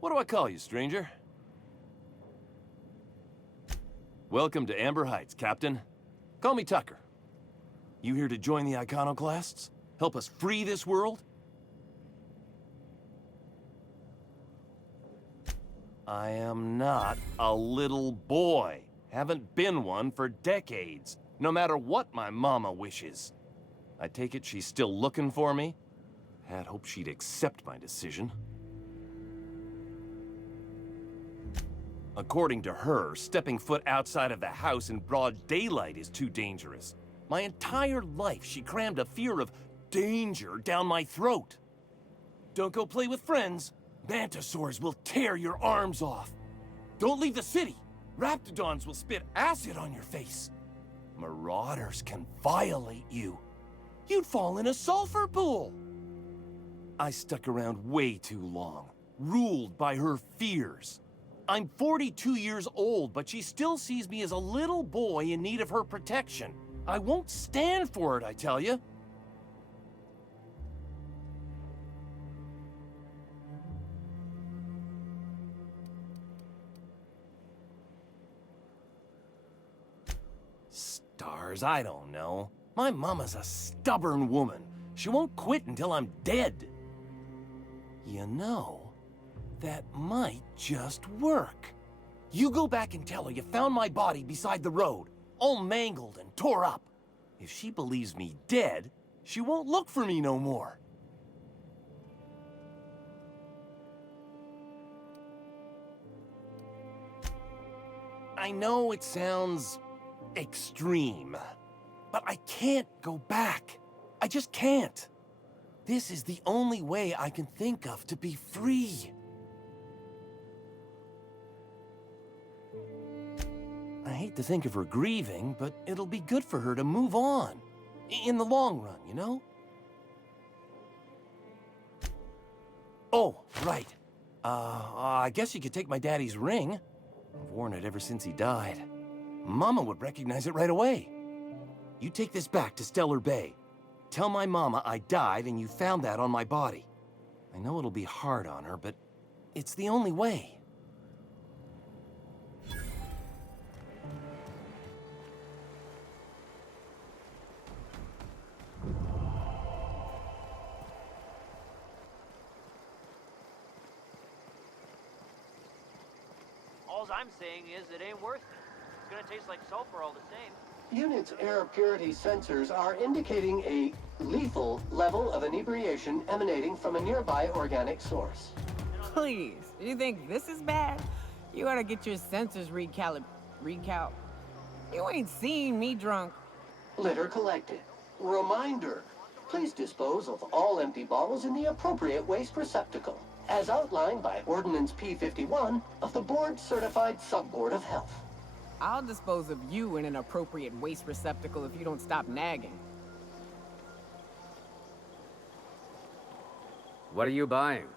What do I call you, stranger? Welcome to Amber Heights, Captain. Call me Tucker. You here to join the Iconoclasts? Help us free this world? I am not a little boy. Haven't been one for decades. no matter what my mama wishes. I take it she's still looking for me? Had hoped she'd accept my decision. According to her, stepping foot outside of the house in broad daylight is too dangerous. My entire life, she crammed a fear of danger down my throat. Don't go play with friends. Mantisaurs will tear your arms off. Don't leave the city. Raptidons will spit acid on your face. Marauders can violate you. You'd fall in a sulfur pool. I stuck around way too long, ruled by her fears. I'm 42 years old, but she still sees me as a little boy in need of her protection. I won't stand for it, I tell you. Stars, I don't know. My mama's a stubborn woman. She won't quit until I'm dead. You know, that might just work. You go back and tell her you found my body beside the road, all mangled and tore up. If she believes me dead, she won't look for me no more. I know it sounds extreme, but I can't go back. I just can't. This is the only way I can think of to be free. I hate to think of her grieving, but it'll be good for her to move on. In the long run, you know? Oh, right. I guess you could take my daddy's ring. I've worn it ever since he died. Mama would recognize it right away. You take this back to Stellar Bay. Tell my mama I died and you found that on my body. I know it'll be hard on her, but it's the only way. All I'm saying is it ain't worth it. It's gonna taste like sulfur all the same. Unit's air purity sensors are indicating a lethal level of inebriation emanating from a nearby organic source. Please, you think this is bad? You ought to get your sensors recal. You ain't seen me drunk. Litter collected. Reminder, please dispose of all empty bottles in the appropriate waste receptacle, as outlined by Ordinance P51 of the Board-Certified Sub-Board of Health. I'll dispose of you in an appropriate waste receptacle if you don't stop nagging. What are you buying?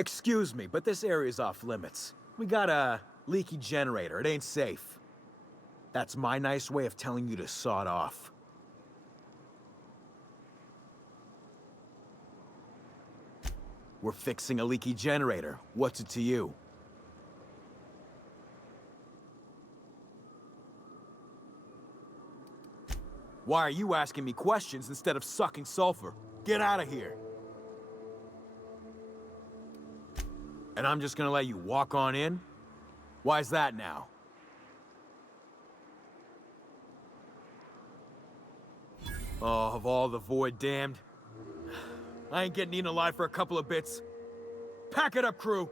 Excuse me, but this area's off limits. We got a leaky generator. It ain't safe. That's my nice way of telling you to sod off. We're fixing a leaky generator. What's it to you? Why are you asking me questions instead of sucking sulfur? Get out of here. And I'm just gonna let you walk on in? Why's that now? Oh, of all the Void damned. I ain't getting eaten alive for a couple of bits. Pack it up, crew!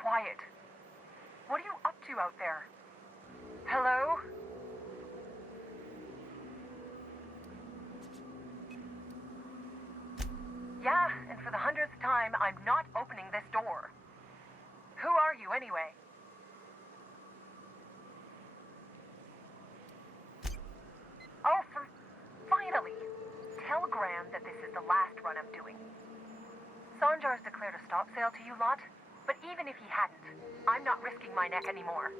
Quiet. What are you up to out there? Hello? Yeah, and for the 100th time, I'm not opening this door. Who are you, anyway? Oh, finally! Tell Graham that this is the last run I'm doing. Sanjar's declared a stop sale to you lot. But even if he hadn't, I'm not risking my neck anymore.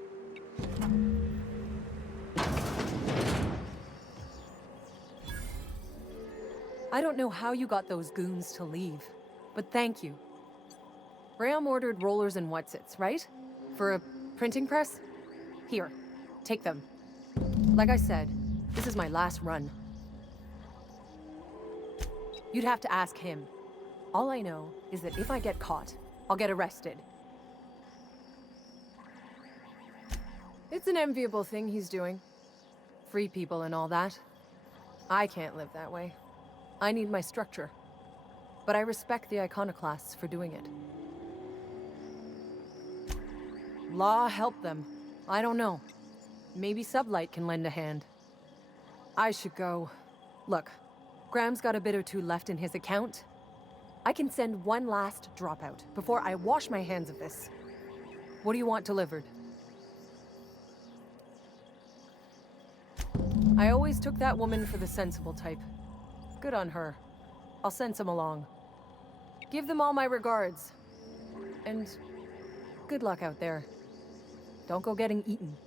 I don't know how you got those goons to leave, but thank you. Graham ordered rollers and whatsits, right? For a printing press? Here, take them. Like I said, this is my last run. You'd have to ask him. All I know is that if I get caught, I'll get arrested. It's an enviable thing he's doing. Free people and all that. I can't live that way. I need my structure. But I respect the iconoclasts for doing it. Law help them. I don't know. Maybe Sublight can lend a hand. I should go. Look, Graham's got a bit or two left in his account. I can send one last dropout before I wash my hands of this. What do you want delivered? I always took that woman for the sensible type. Good on her. I'll send some along. Give them all my regards. And good luck out there. Don't go getting eaten.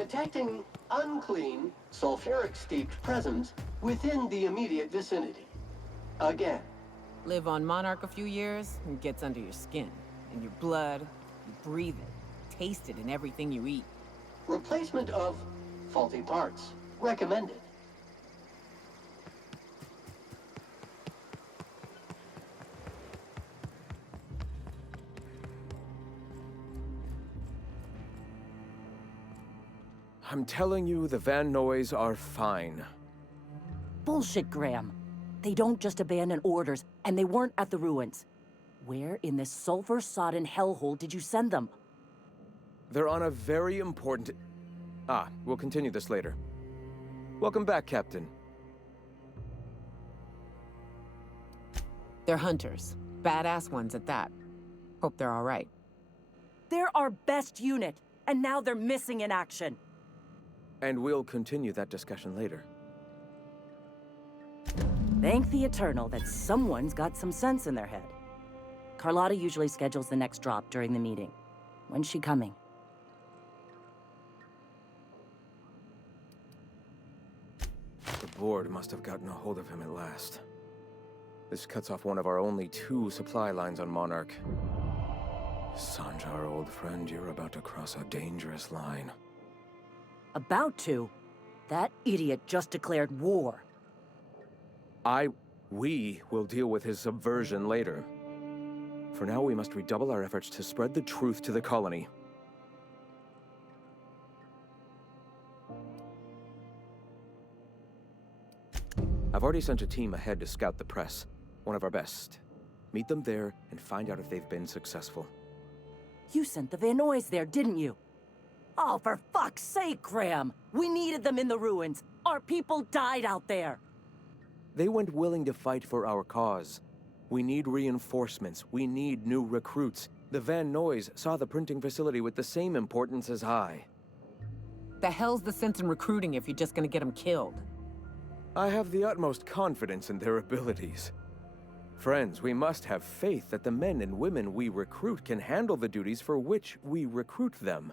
detecting unclean, sulfuric-steeped presence within the immediate vicinity. Again. Live on Monarch a few years, and gets under your skin. In your blood, you breathe it, taste it in everything you eat. Replacement of faulty parts. Recommended. I'm telling you, the Van Noys are fine. Bullshit, Graham. They don't just abandon orders, and they weren't at the ruins. Where in this sulfur-sodden hellhole did you send them? They're on a very important... we'll continue this later. Welcome back, Captain. They're hunters. Badass ones at that. Hope they're all right. They're our best unit, and now they're missing in action. And we'll continue that discussion later. Thank the Eternal that someone's got some sense in their head. Carlotta usually schedules the next drop during the meeting. When's she coming? The board must have gotten a hold of him at last. This cuts off one of our only 2 supply lines on Monarch. Sanjar, old friend, you're about to cross a dangerous line. About to? That idiot just declared war. We will deal with his subversion later. For now, we must redouble our efforts to spread the truth to the colony. I've already sent a team ahead to scout the press. One of our best. Meet them there and find out if they've been successful. You sent the Van Noys there, didn't you? Oh, for fuck's sake, Graham! We needed them in the ruins. Our people died out there. They went willing to fight for our cause. We need reinforcements. We need new recruits. The Van Noys saw the printing facility with the same importance as I. The hell's the sense in recruiting if you're just gonna get them killed? I have the utmost confidence in their abilities. Friends, we must have faith that the men and women we recruit can handle the duties for which we recruit them.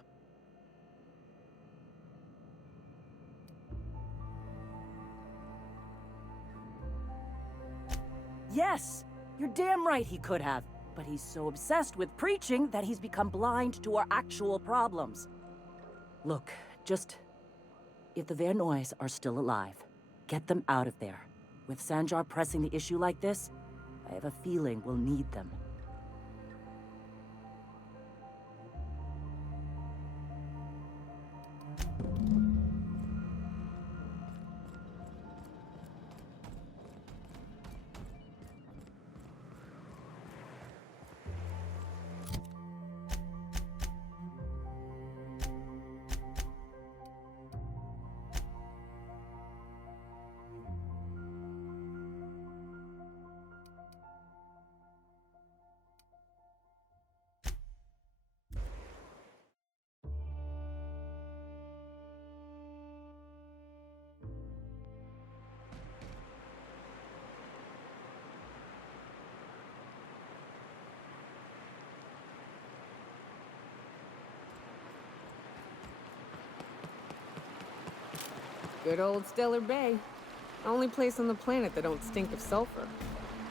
Yes! You're damn right he could have. But he's so obsessed with preaching that he's become blind to our actual problems. Look, if the Van Noys are still alive, get them out of there. With Sanjar pressing the issue like this, I have a feeling we'll need them. Good old Stellar Bay. Only place on the planet that don't stink of sulfur.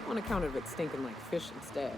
On account of it stinking like fish instead.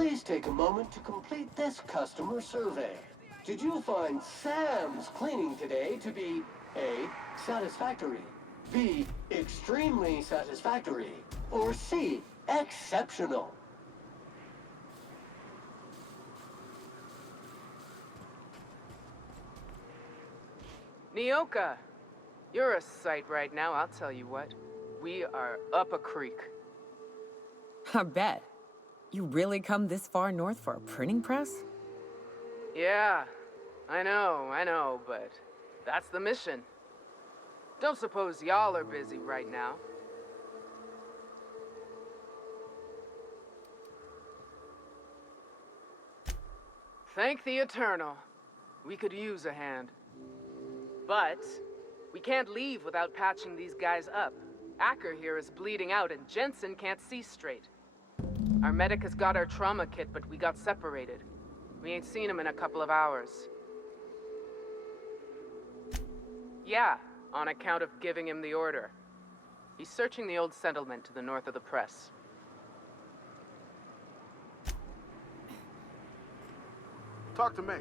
please take a moment to complete this customer survey. Did you find Sam's cleaning today to be A, satisfactory, B, extremely satisfactory, or C, exceptional? Nyoka, you're a sight right now, I'll tell you what. We are up a creek. I bet. You really come this far north for a printing press? Yeah, I know, but that's the mission. Don't suppose y'all are busy right now. Thank the Eternal. We could use a hand. But we can't leave without patching these guys up. Acker here is bleeding out and Jensen can't see straight. Our medic has got our trauma kit, but we got separated. We ain't seen him in a couple of hours. Yeah, on account of giving him the order. He's searching the old settlement to the north of the press. Talk to me.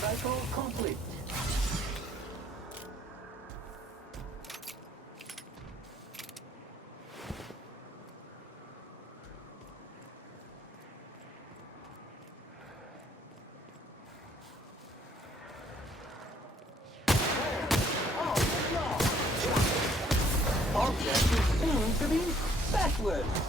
Cycle complete. Object is soon to be specialist.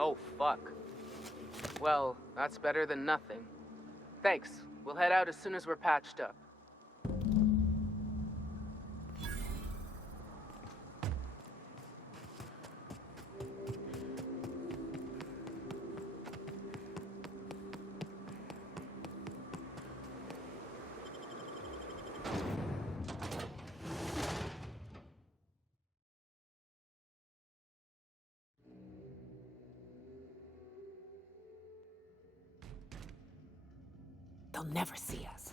Oh, fuck. Well, that's better than nothing. Thanks. We'll head out as soon as we're patched up. They'll never see us.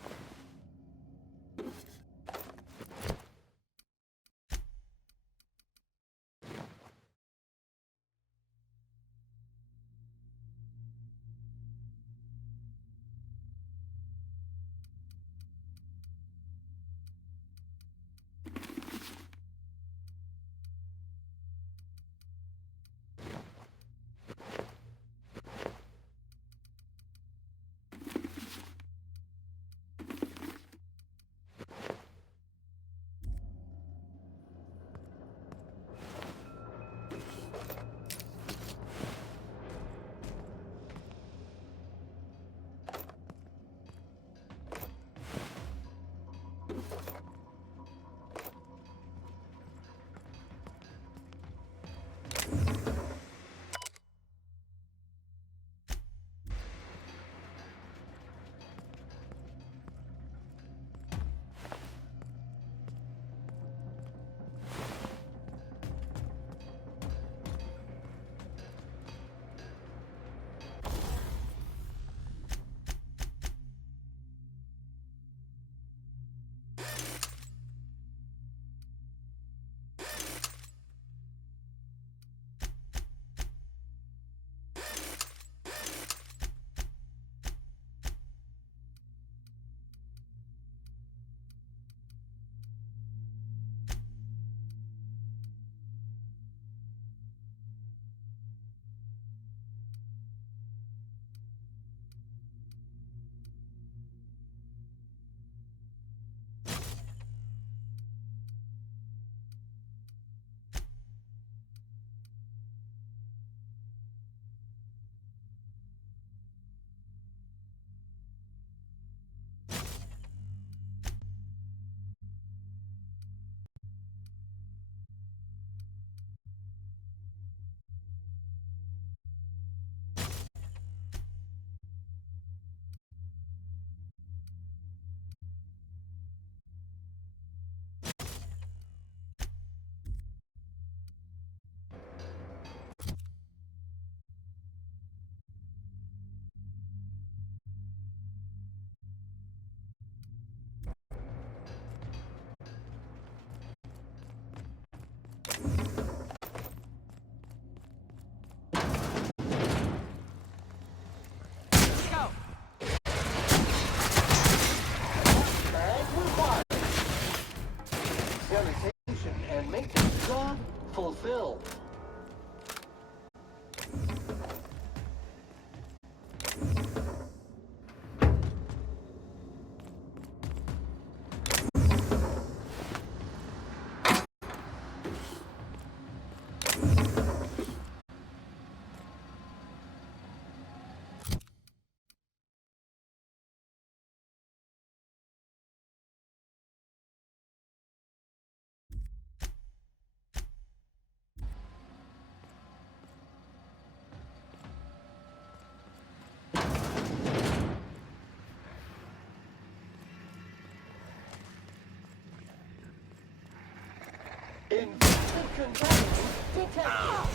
Contaminant detected.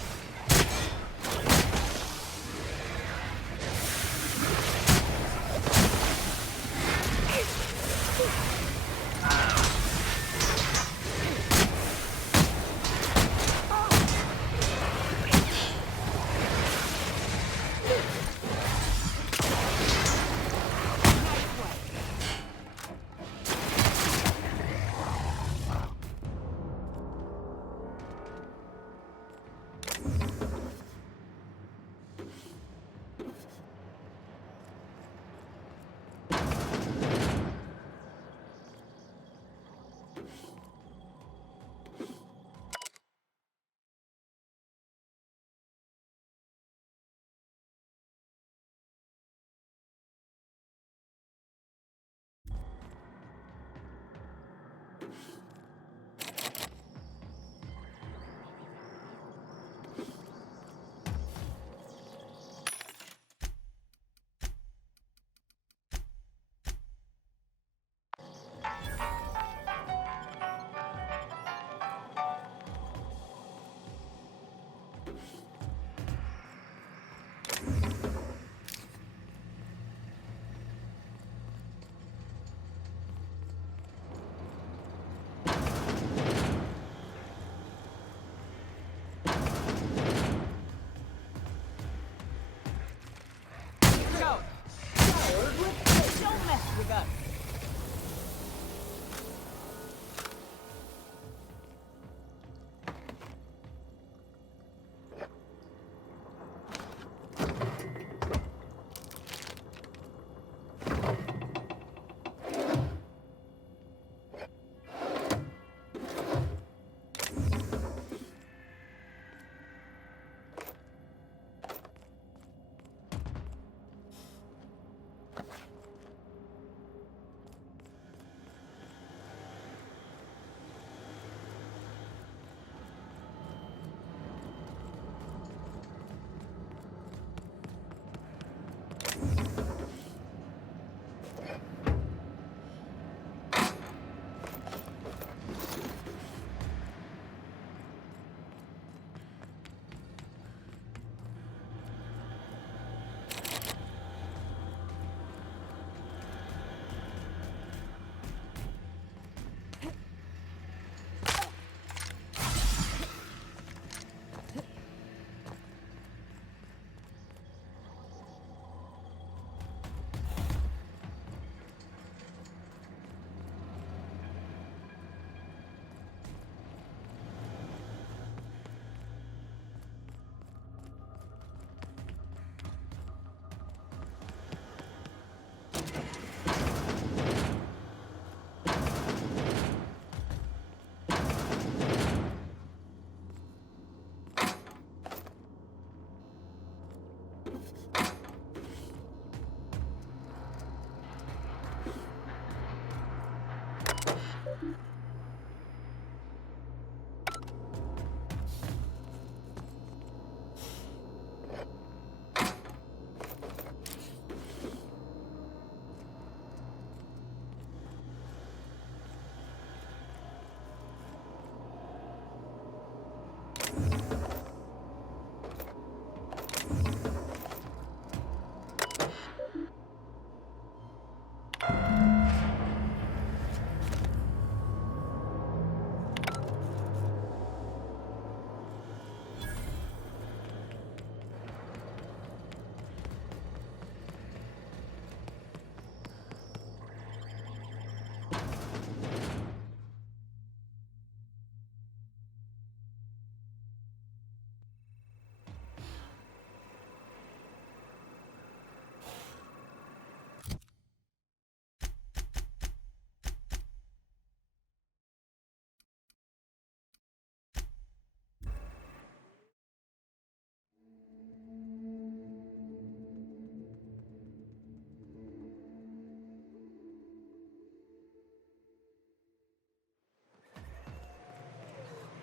Don't mess with us.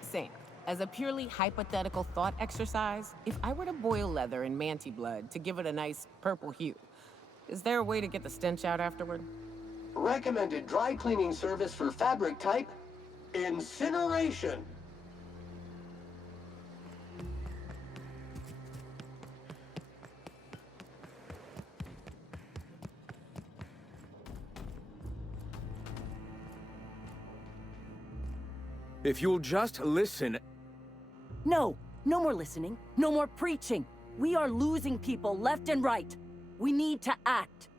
Sam, as a purely hypothetical thought exercise, if I were to boil leather in Manti blood to give it a nice purple hue, is there a way to get the stench out afterward? Recommended dry cleaning service for fabric type, incineration. If you'll just listen... No! No more listening. No more preaching. We are losing people left and right. We need to act.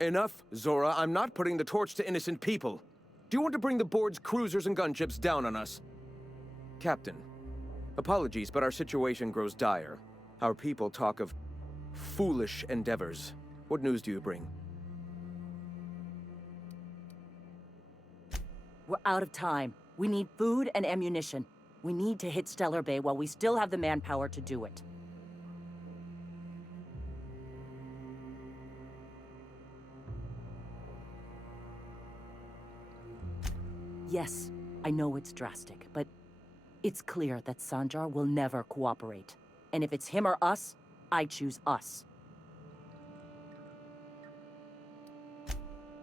Enough, Zora. I'm not putting the torch to innocent people. Do you want to bring the board's cruisers and gunships down on us? Captain, apologies, but our situation grows dire. Our people talk of foolish endeavors. What news do you bring? We're out of time. We need food and ammunition. We need to hit Stellar Bay while we still have the manpower to do it. Yes, I know it's drastic, but it's clear that Sanjar will never cooperate. And if it's him or us, I choose us.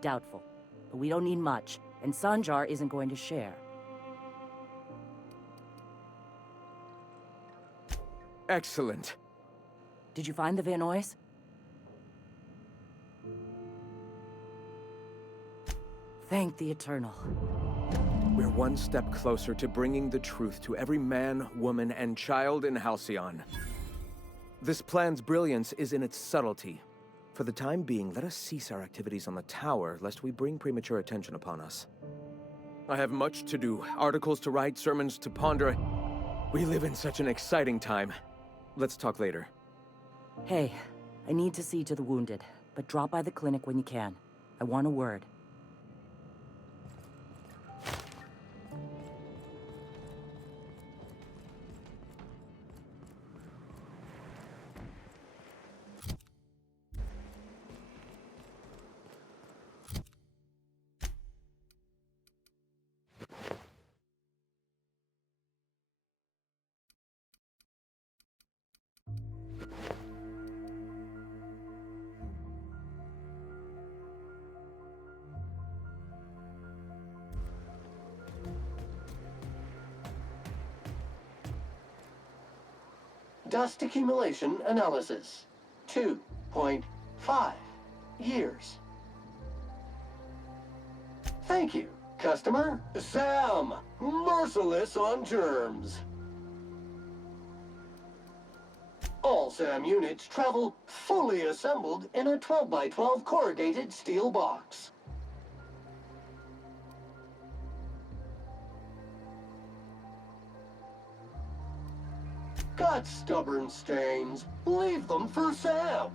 Doubtful, but we don't need much, and Sanjar isn't going to share. Excellent. Did you find the Vanoys? Thank the Eternal. We're one step closer to bringing the truth to every man, woman, and child in Halcyon. This plan's brilliance is in its subtlety. For the time being, let us cease our activities on the tower, lest we bring premature attention upon us. I have much to do, articles to write, sermons to ponder. We live in such an exciting time. Let's talk later. Hey, I need to see to the wounded, but drop by the clinic when you can. I want a word. Dust accumulation analysis. 2.5 years. Thank you, customer. Sam, merciless on germs. All SAM units travel fully assembled in a 12x12 corrugated steel box. Got stubborn stains. Leave them for Sam.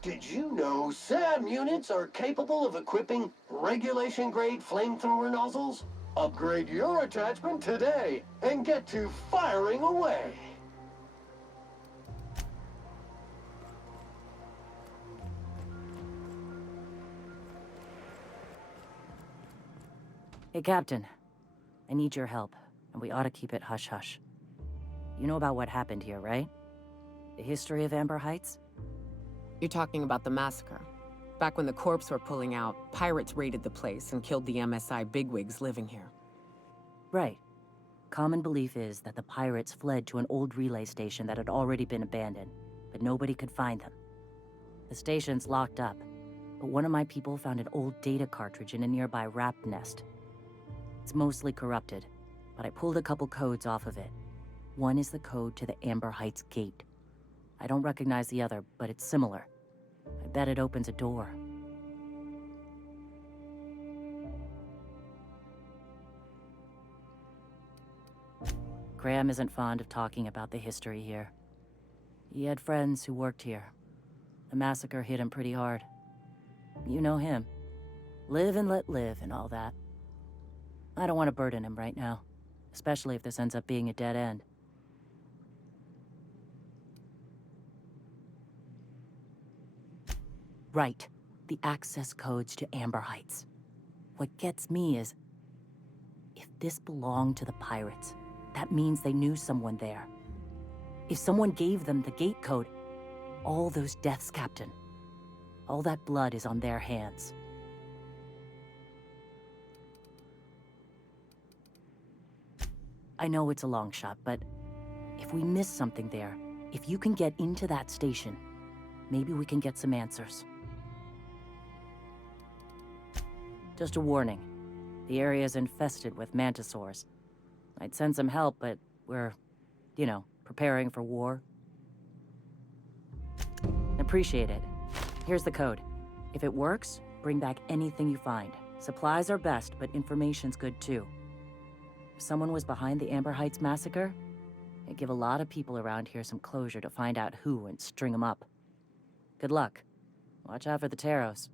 Did you know SAM units are capable of equipping regulation-grade flamethrower nozzles? Upgrade your attachment today and get to firing away. Hey, Captain. I need your help, and we ought to keep it hush-hush. You know about what happened here, right? The history of Amber Heights? You're talking about the massacre. Back when the corps were pulling out, pirates raided the place and killed the MSI bigwigs living here. Right. Common belief is that the pirates fled to an old relay station that had already been abandoned, but nobody could find them. The station's locked up, but one of my people found an old data cartridge in a nearby rat nest. It's mostly corrupted, but I pulled a couple codes off of it. One is the code to the Amber Heights gate. I don't recognize the other, but it's similar. I bet it opens a door. Graham isn't fond of talking about the history here. He had friends who worked here. The massacre hit him pretty hard. You know him. Live and let live and all that. I don't want to burden him right now, especially if this ends up being a dead end. Right. The access codes to Amber Heights. What gets me is, if this belonged to the pirates, that means they knew someone there. If someone gave them the gate code, all those deaths, Captain, all that blood is on their hands. I know it's a long shot, but if we miss something there, if you can get into that station, maybe we can get some answers. Just a warning. The area's infested with mantisaurs. I'd send some help, but we're, preparing for war. Appreciate it. Here's the code. If it works, bring back anything you find. Supplies are best, but information's good too. If someone was behind the Amber Heights massacre, it'd give a lot of people around here some closure to find out who and string them up. Good luck. Watch out for the Taros.